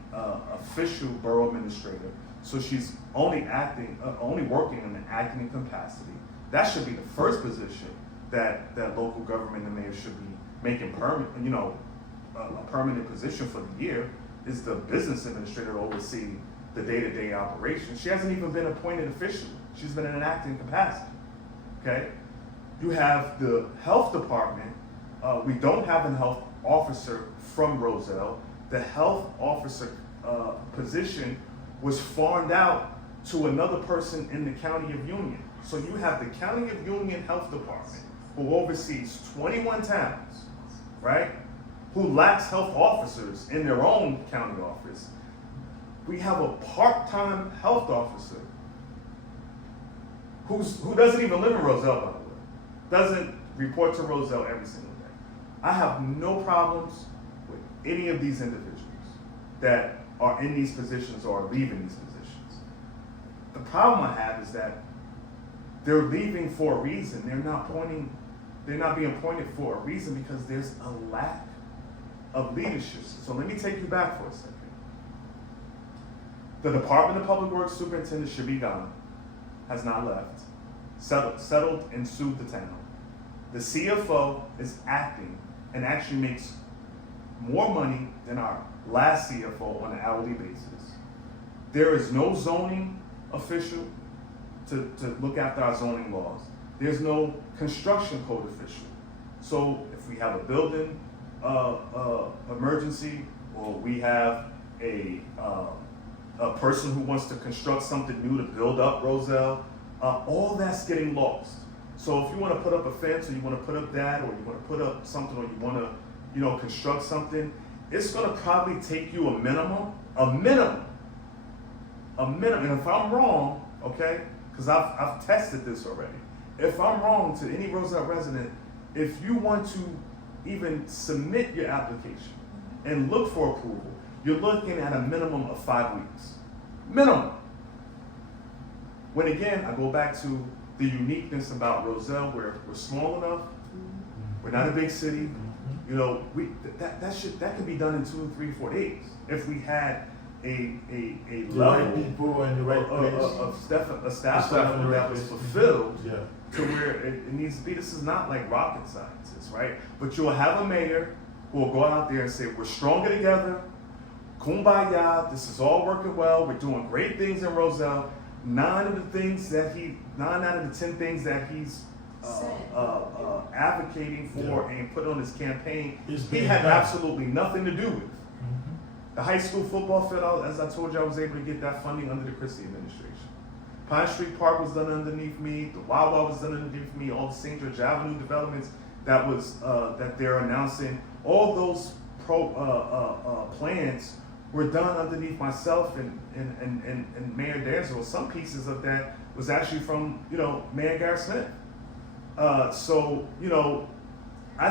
official borough administrator. So she's only working in an acting capacity. That should be the first position that local government and mayor should be making permanent, a permanent position for the year, is the business administrator to oversee the day-to-day operations. She hasn't even been appointed officially. She's been in an acting capacity, okay? You have the health department. We don't have a health officer from Roselle. The health officer position was farmed out to another person in the County of Union. So you have the County of Union Health Department who oversees 21 towns, right? who lacks health officers in their own county office. We have a part-time health officer who doesn't even live in Roselle, by the way. Doesn't report to Roselle every single day. I have no problems with any of these individuals that are in these positions or are leaving these positions. The problem I have is that they're leaving for a reason. They're not being appointed for a reason because there's a lack of leadership. So let me take you back for a second. The Department of Public Works superintendent should be gone, has not left, settled and sued the town. The CFO is acting and actually makes more money than our last CFO on an hourly basis. There is no zoning official to look after our zoning laws. There's no construction code official. So if we have a building emergency, or we have a person who wants to construct something new to build up Roselle, all that's getting lost. So if you want to put up a fence, or you want to put up that, or you want to put up something, or you want to, construct something, it's going to probably take you a minimum. And if I'm wrong, okay, because I've tested this already. If I'm wrong, to any Roselle resident, if you want to even submit your application and look for approval, you're looking at a minimum of 5 weeks. Minimum. When again, I go back to the uniqueness about Roselle, where we're small enough, we're not a big city. That could be done in 2, 3, 4 days if we had a level right people in the right place of staff level that was fulfilled to where it needs to be. This is not like rocket sciences, right? But you'll have a mayor who will go out there and say, we're stronger together, kumbaya, this is all working well, we're doing great things in Roselle. 9 out of the 10 things that he's advocating for and put on his campaign, he had absolutely nothing to do with. The high school football field, as I told you, I was able to get that funding under the Christie administration. Pine Street Park was done underneath me. The Wawa was done underneath me. All the St. George Avenue developments that they're announcing, all those plans were done underneath myself and Mayor Danzo. Some pieces of that was actually from Mayor Garrett Smith. I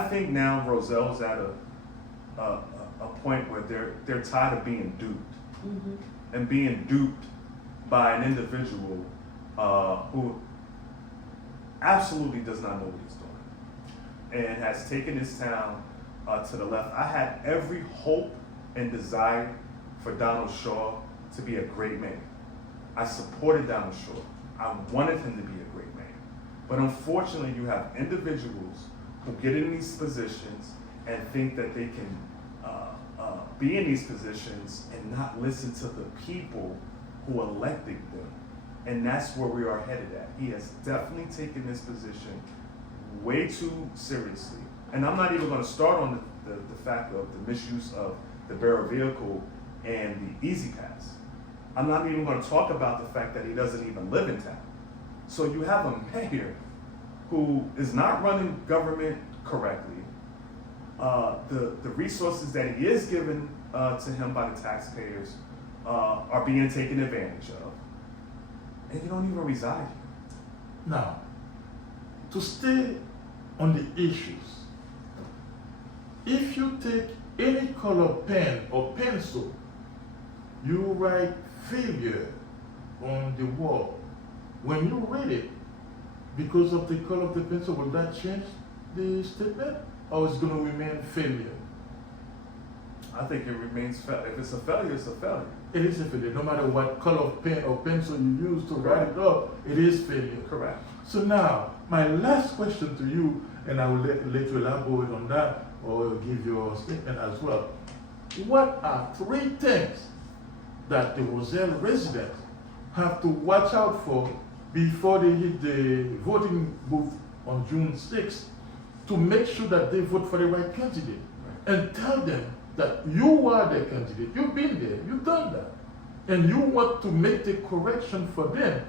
think now Roselle's at a point where they're tired of being duped, and being duped by an individual who absolutely does not know what he's doing and has taken this town to the left. I had every hope and desire for Donald Shaw to be a great man. I supported Donald Shaw. I wanted him to be a great man. But unfortunately, you have individuals who get in these positions and think that they can be in these positions and not listen to the people who elected them. And that's where we are headed at. He has definitely taken this position way too seriously. And I'm not even going to start on the fact of the misuse of the burial vehicle and the Easy Pass. I'm not even going to talk about the fact that he doesn't even live in town. So you have a mayor who is not running government correctly. The resources that he is given to him by the taxpayers are being taken advantage of. And you don't even reside here. Now, to stay on the issues, if you take any color pen or pencil, you write failure on the wall. When you read it, because of the color of the pencil, will that change the statement? Or it's going to remain failure? I think it remains failure. If it's a failure, it's a failure. It is a failure. No matter what color of pen or pencil you use to write it up, it is failure. Correct. So now, my last question to you, and I will let you elaborate on that or give your statement as well. What are 3 things that the Roselle residents have to watch out for before they hit the voting booth on June 6th to make sure that they vote for the right candidate? And tell them that you are the candidate. You've been there. You've done that. And you want to make the correction for them.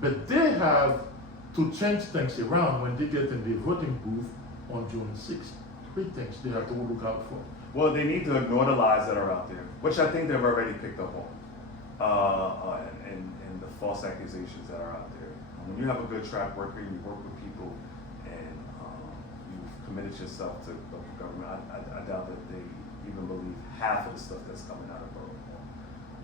But they have to change things around when they get in the voting booth on June 6th. 3 things they have to look out for. Well, they need to ignore the lies that are out there, which I think they've already picked up on, and the false accusations that are out there. When you have a good track record, you work with people, and you've committed yourself to local government, I doubt that they even believe half of the stuff that's coming out of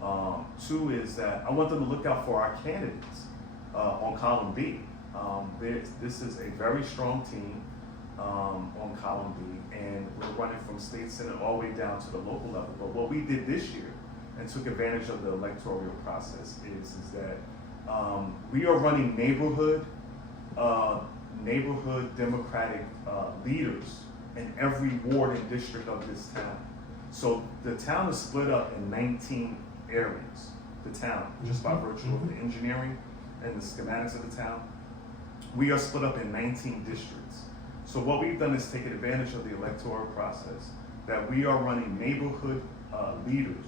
Borough. Two is that I want them to look out for our candidates on column B. This is a very strong team on column B, and we're running from state senate all the way down to the local level. But what we did this year and took advantage of the electoral process is that we are running neighborhood Democratic leaders in every ward and district of this town. So the town is split up in 19 areas, the town, just by virtue of the engineering and the schematics of the town. We are split up in 19 districts. So what we've done is taken advantage of the electoral process, that we are running neighborhood leaders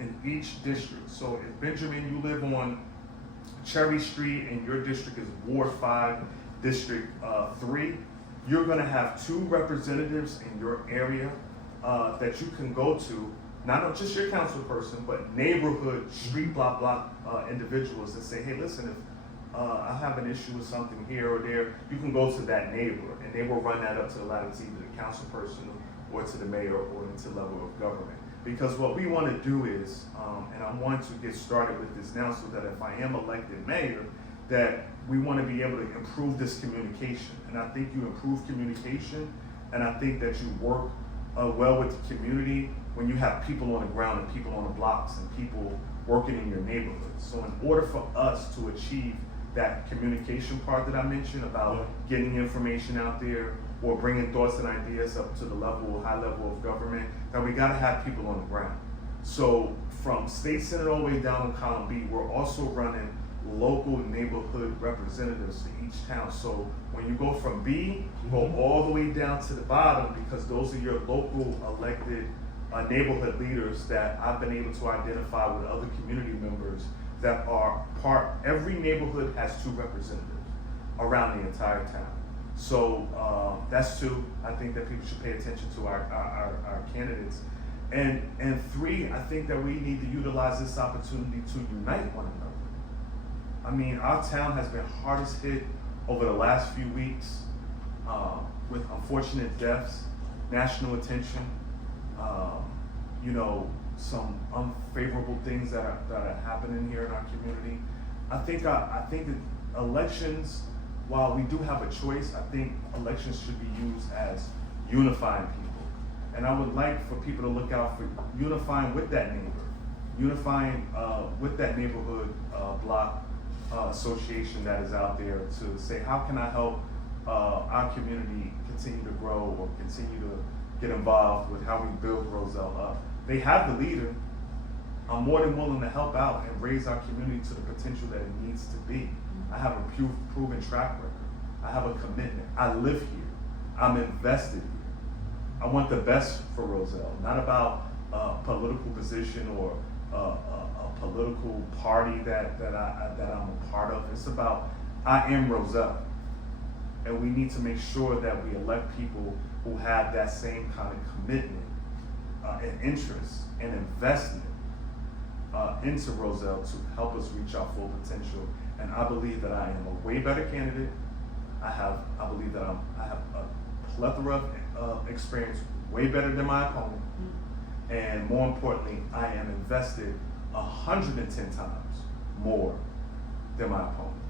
in each district. So if Benjamin, you live on Cherry Street and your district is Ward 5, District 3, you're gonna have 2 representatives in your area that you can go to, not just your council person, but neighborhood, street block individuals that say, hey, listen, if I have an issue with something here or there, you can go to that neighbor, and they will run that up to the lattice, either the council person or to the mayor or into the level of government. Because what we want to do is, and I want to get started with this now so that if I am elected mayor, that we want to be able to improve this communication. And I think you improve communication, and I think that you work well with the community when you have people on the ground and people on the blocks and people working in your neighborhood. So in order for us to achieve that communication part that I mentioned about getting information out there or bringing thoughts and ideas up to the high level of government, that we gotta have people on the ground. So from state senate all the way down on column B, we're also running local neighborhood representatives to each town. So when you go from B, go all the way down to the bottom, because those are your local elected neighborhood leaders that I've been able to identify with other community members that are every neighborhood has 2 representatives around the entire town. So that's 2. I think that people should pay attention to our candidates. And 3, I think that we need to utilize this opportunity to unite one another. I mean, our town has been hardest hit over the last few weeks with unfortunate deaths, national attention, some unfavorable things that are happening here in our community. I think that elections, while we do have a choice, I think elections should be used as unifying people. And I would like for people to look out for unifying with that neighbor, unifying with that neighborhood block association that is out there to say, how can I help our community continue to grow or continue to get involved with how we build Roselle up. They have the leader. I'm more than willing to help out and raise our community to the potential that it needs to be. I have a proven track record. I have a commitment. I live here. I'm invested here. I want the best for Roselle, not about political position or a political party that I'm a part of. It's about, I am Roselle. And we need to make sure that we elect people who have that same kind of commitment and interest and investment into Roselle to help us reach our full potential. And I believe that I am a way better candidate. I believe that I have a plethora of experience, way better than my opponent. And more importantly, I am invested 110 times more than my opponent.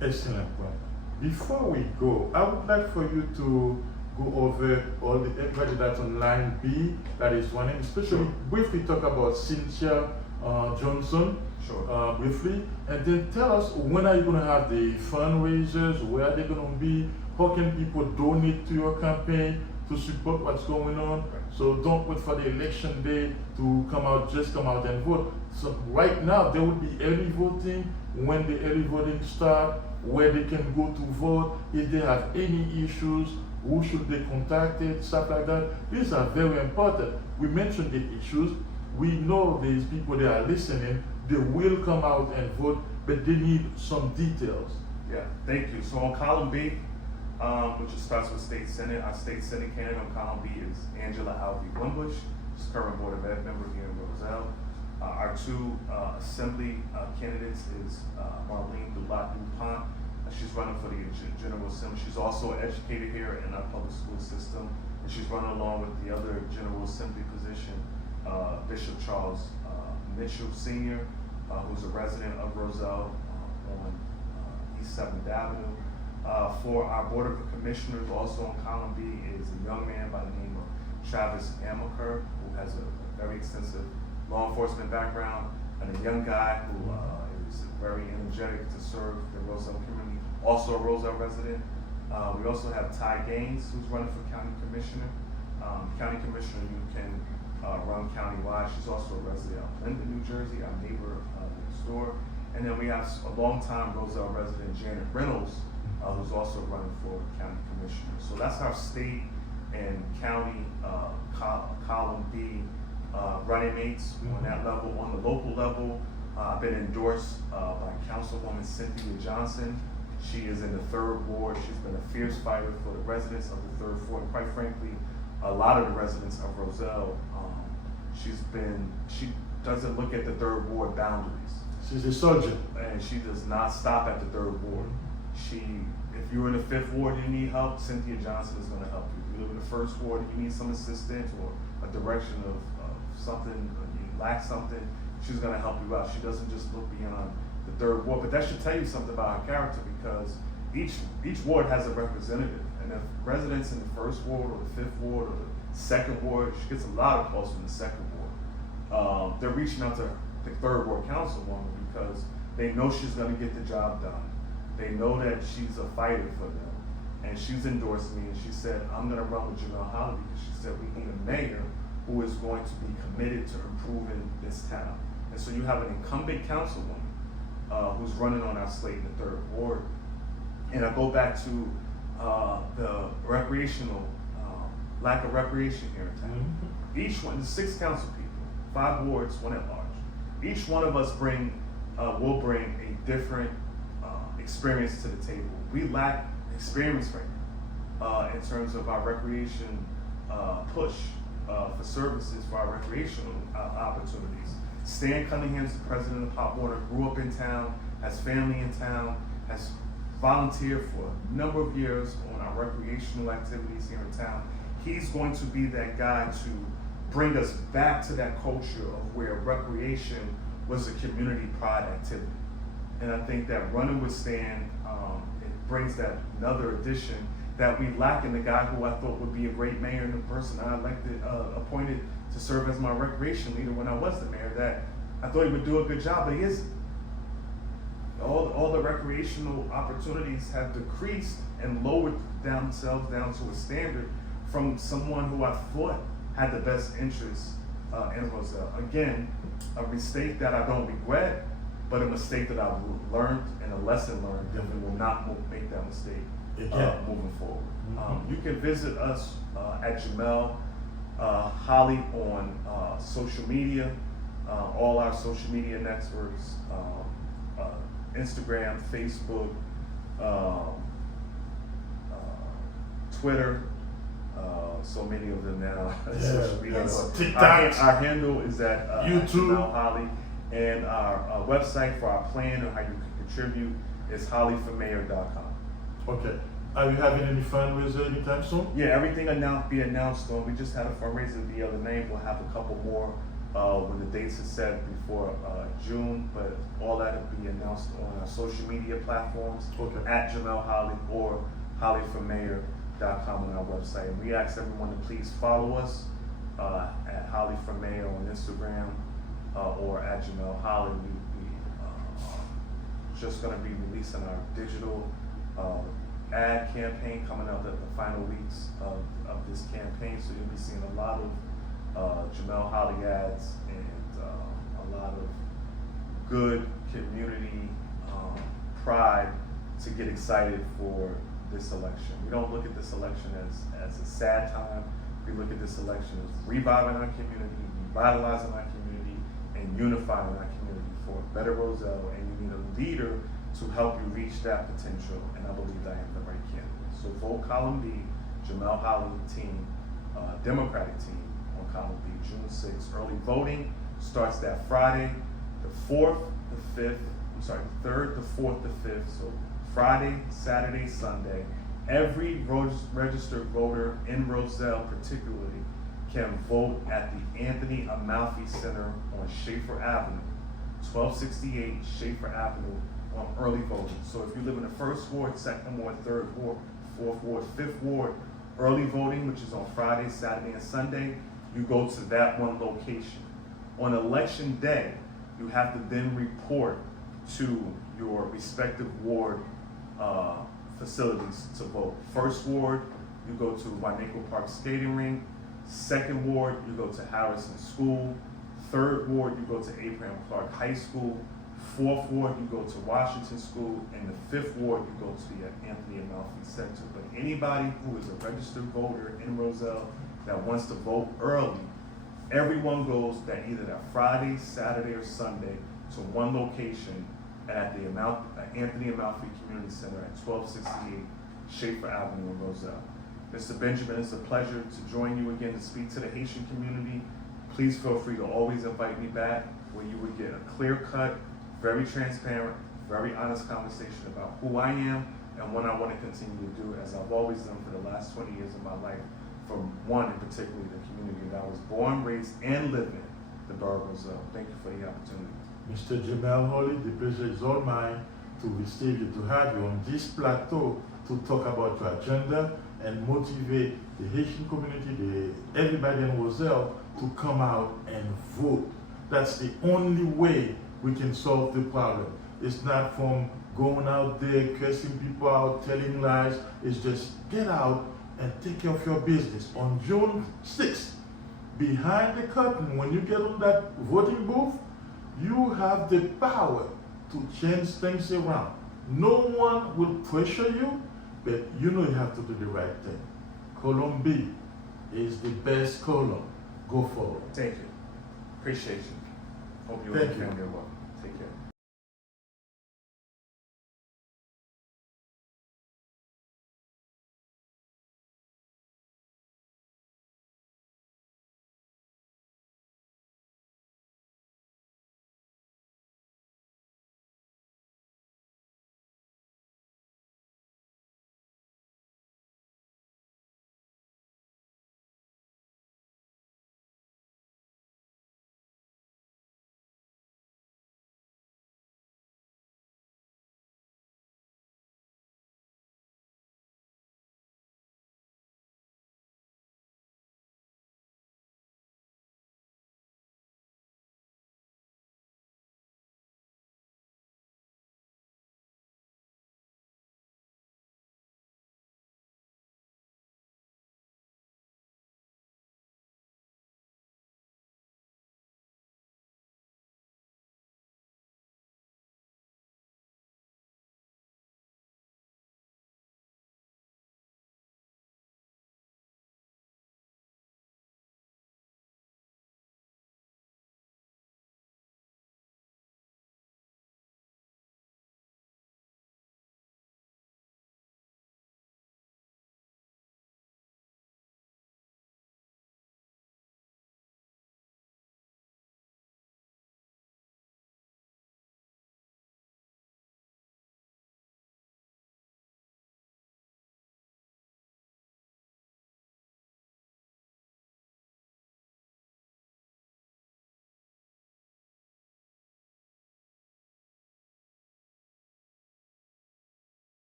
Excellent point. Before we go, I would like for you to go over everybody that's on line B that is running, especially briefly talk about Cynthia Johnson, briefly, and then tell us when are you going to have the fundraisers, where are they going to be, how can people donate to your campaign to support what's going on. So don't wait for the election day to just come out and vote. So right now there will be early voting. When the early voting starts, where they can go to vote, if they have any issues, who should they contact, stuff like that. These are very important. We mentioned the issues. We know these people that are listening, they will come out and vote, but they need some details. Yeah, thank you. So on column B, which starts with State Senate. Our State Senate candidate on column B is Angela Alvey Wimbush. She's current Board of Ed member here in Roselle. Our two Assembly candidates is Marlene Dupont. She's running for the General Assembly. She's also educated here in our public school system, and she's running along with the other General Assembly position, Bishop Charles Mitchell Sr., who's a resident of Roselle on East 7th Avenue. For our Board of Commissioners, also on column B, is a young man by the name of Travis Amaker, who has a very extensive law enforcement background, and a young guy who is very energetic to serve the Roselle community, also a Roselle resident. We also have Ty Gaines, who's running for County Commissioner. County Commissioner, you can run countywide. She's also a resident of Linden, New Jersey, our neighbor next door. And then we have a longtime Roselle resident, Janet Reynolds, who's also running for County Commissioner. So that's our state and county column B running mates on that level. On the local level, I've been endorsed by Councilwoman Cynthia Johnson. She is in the 3rd Ward. She's been a fierce fighter for the residents of the 3rd Ward. Quite frankly, a lot of the residents of Roselle, she doesn't look at the 3rd Ward boundaries. She's a soldier. And she does not stop at the 3rd Ward. If you're in the 5th Ward and you need help, Cynthia Johnson is gonna help you. If you live in the 1st Ward and you need some assistance or a direction of something, or you lack something, she's gonna help you out. She doesn't just look beyond the 3rd Ward, but that should tell you something about her character, because each ward has a representative, and if residents in the 1st Ward or the 5th Ward or the 2nd Ward, she gets a lot of calls from the 2nd Ward. They're reaching out to the 3rd Ward councilwoman because they know she's gonna get the job done. They know that she's a fighter for them, and she's endorsed me, and she said, I'm gonna run with Jamel Holley, because she said we need a mayor who is going to be committed to improving this town. And so you have an incumbent councilwoman who's running on our slate in the 3rd Ward. And I go back to the recreational, lack of recreation here in town. Each one, the 6 council people, 5 wards, 1 at large. Each one of us will bring a different experience to the table. We lack experience right now in terms of our recreation push for services for our recreational opportunities. Stan Cunningham's the president of Pop Water, grew up in town, has family in town, has volunteered for a number of years on our recreational activities here in town. He's going to be that guy to bring us back to that culture of where recreation was a community pride activity. And I think that running with Stan, it brings that another addition that we lack in the guy who I thought would be a great mayor and the person I elected, appointed to serve as my recreation leader when I was the mayor, that I thought he would do a good job, but he isn't. All the recreational opportunities have decreased and lowered themselves down to a standard from someone who I thought had the best interests in Roselle. Again, a mistake that I don't regret, but a mistake that I've learned, and a lesson learned, definitely will not make that mistake moving forward. You can visit us at Jamel Holley on social media, all our social media networks, Instagram, Facebook, Twitter, so many of them now. Social media. TikTok. Our handle is at YouTube. Jamel Holley, and our website for our plan and how you can contribute is holleyformayor.com. Okay. Are you having any fundraiser anytime soon? Yeah, everything be announced on. We just had a fundraiser the other night. We'll have a couple more when the dates are set before June, but all that will be announced on our social media platforms at Jamel Holley or holleyformayor.com on our website. And we ask everyone to please follow us at Holley for Mayor on Instagram or at Jamel Holley. We just going to be releasing our digital ad campaign coming up at the final weeks of this campaign, so you'll be seeing a lot of Jamel Holley ads and a lot of good community pride to get excited for this election. We don't look at this election as a sad time. We look at this election as reviving our community, revitalizing our community, and unifying our community for a better Roselle. And you need a leader to help you reach that potential, and I believe I am the right candidate. So vote column B, Jamel Holley team, Democratic team on column B, June 6th. Early voting starts that Friday, the 4th, the 5th, the 3rd, the 4th, the 5th. So Friday, Saturday, Sunday. Every registered voter in Roselle particularly can vote at the Anthony Amalfi Center on Schaefer Avenue, 1268 Schaefer Avenue, on early voting. So if you live in the 1st Ward, 2nd Ward, 3rd Ward, 4th Ward, 5th Ward, early voting, which is on Friday, Saturday, and Sunday, you go to that one location. On election day, you have to then report to your respective ward facilities to vote. 1st Ward, you go to Wainego Park Skating Rink. 2nd Ward, you go to Harrison School. 3rd Ward, you go to Abraham Clark High School. 4th Ward, you go to Washington School. And the 5th Ward, you go to the Anthony Amalfi Center. But anybody who is a registered voter in Roselle that wants to vote early, everyone goes that either that Friday, Saturday, or Sunday to one location at the Anthony Amalfi Community Center at 1268 Schaefer Avenue in Roselle. Mr. Benjamin, it's a pleasure to join you again to speak to the Haitian community. Please feel free to always invite me back, where you would get a clear-cut, very transparent, very honest conversation about who I am and what I want to continue to do, as I've always done for the last 20 years of my life, from one in particularly the community that I was born, raised, and live in, the borough of Roselle. Thank you for the opportunity. Mr. Jamel Holley, the pleasure is all mine to receive you, to have you on this plateau to talk about your agenda and motivate the Haitian community, everybody in Roselle, to come out and vote. That's the only way we can solve the problem. It's not from going out there, cursing people out, telling lies. It's just get out and take care of your business. On June 6th, behind the curtain, when you get on that voting booth, you have the power to change things around. No one will pressure you, but you know you have to do the right thing. Column B is the best column. Go forward. Thank you. Appreciate you. Hope you and Thank your you. family are well.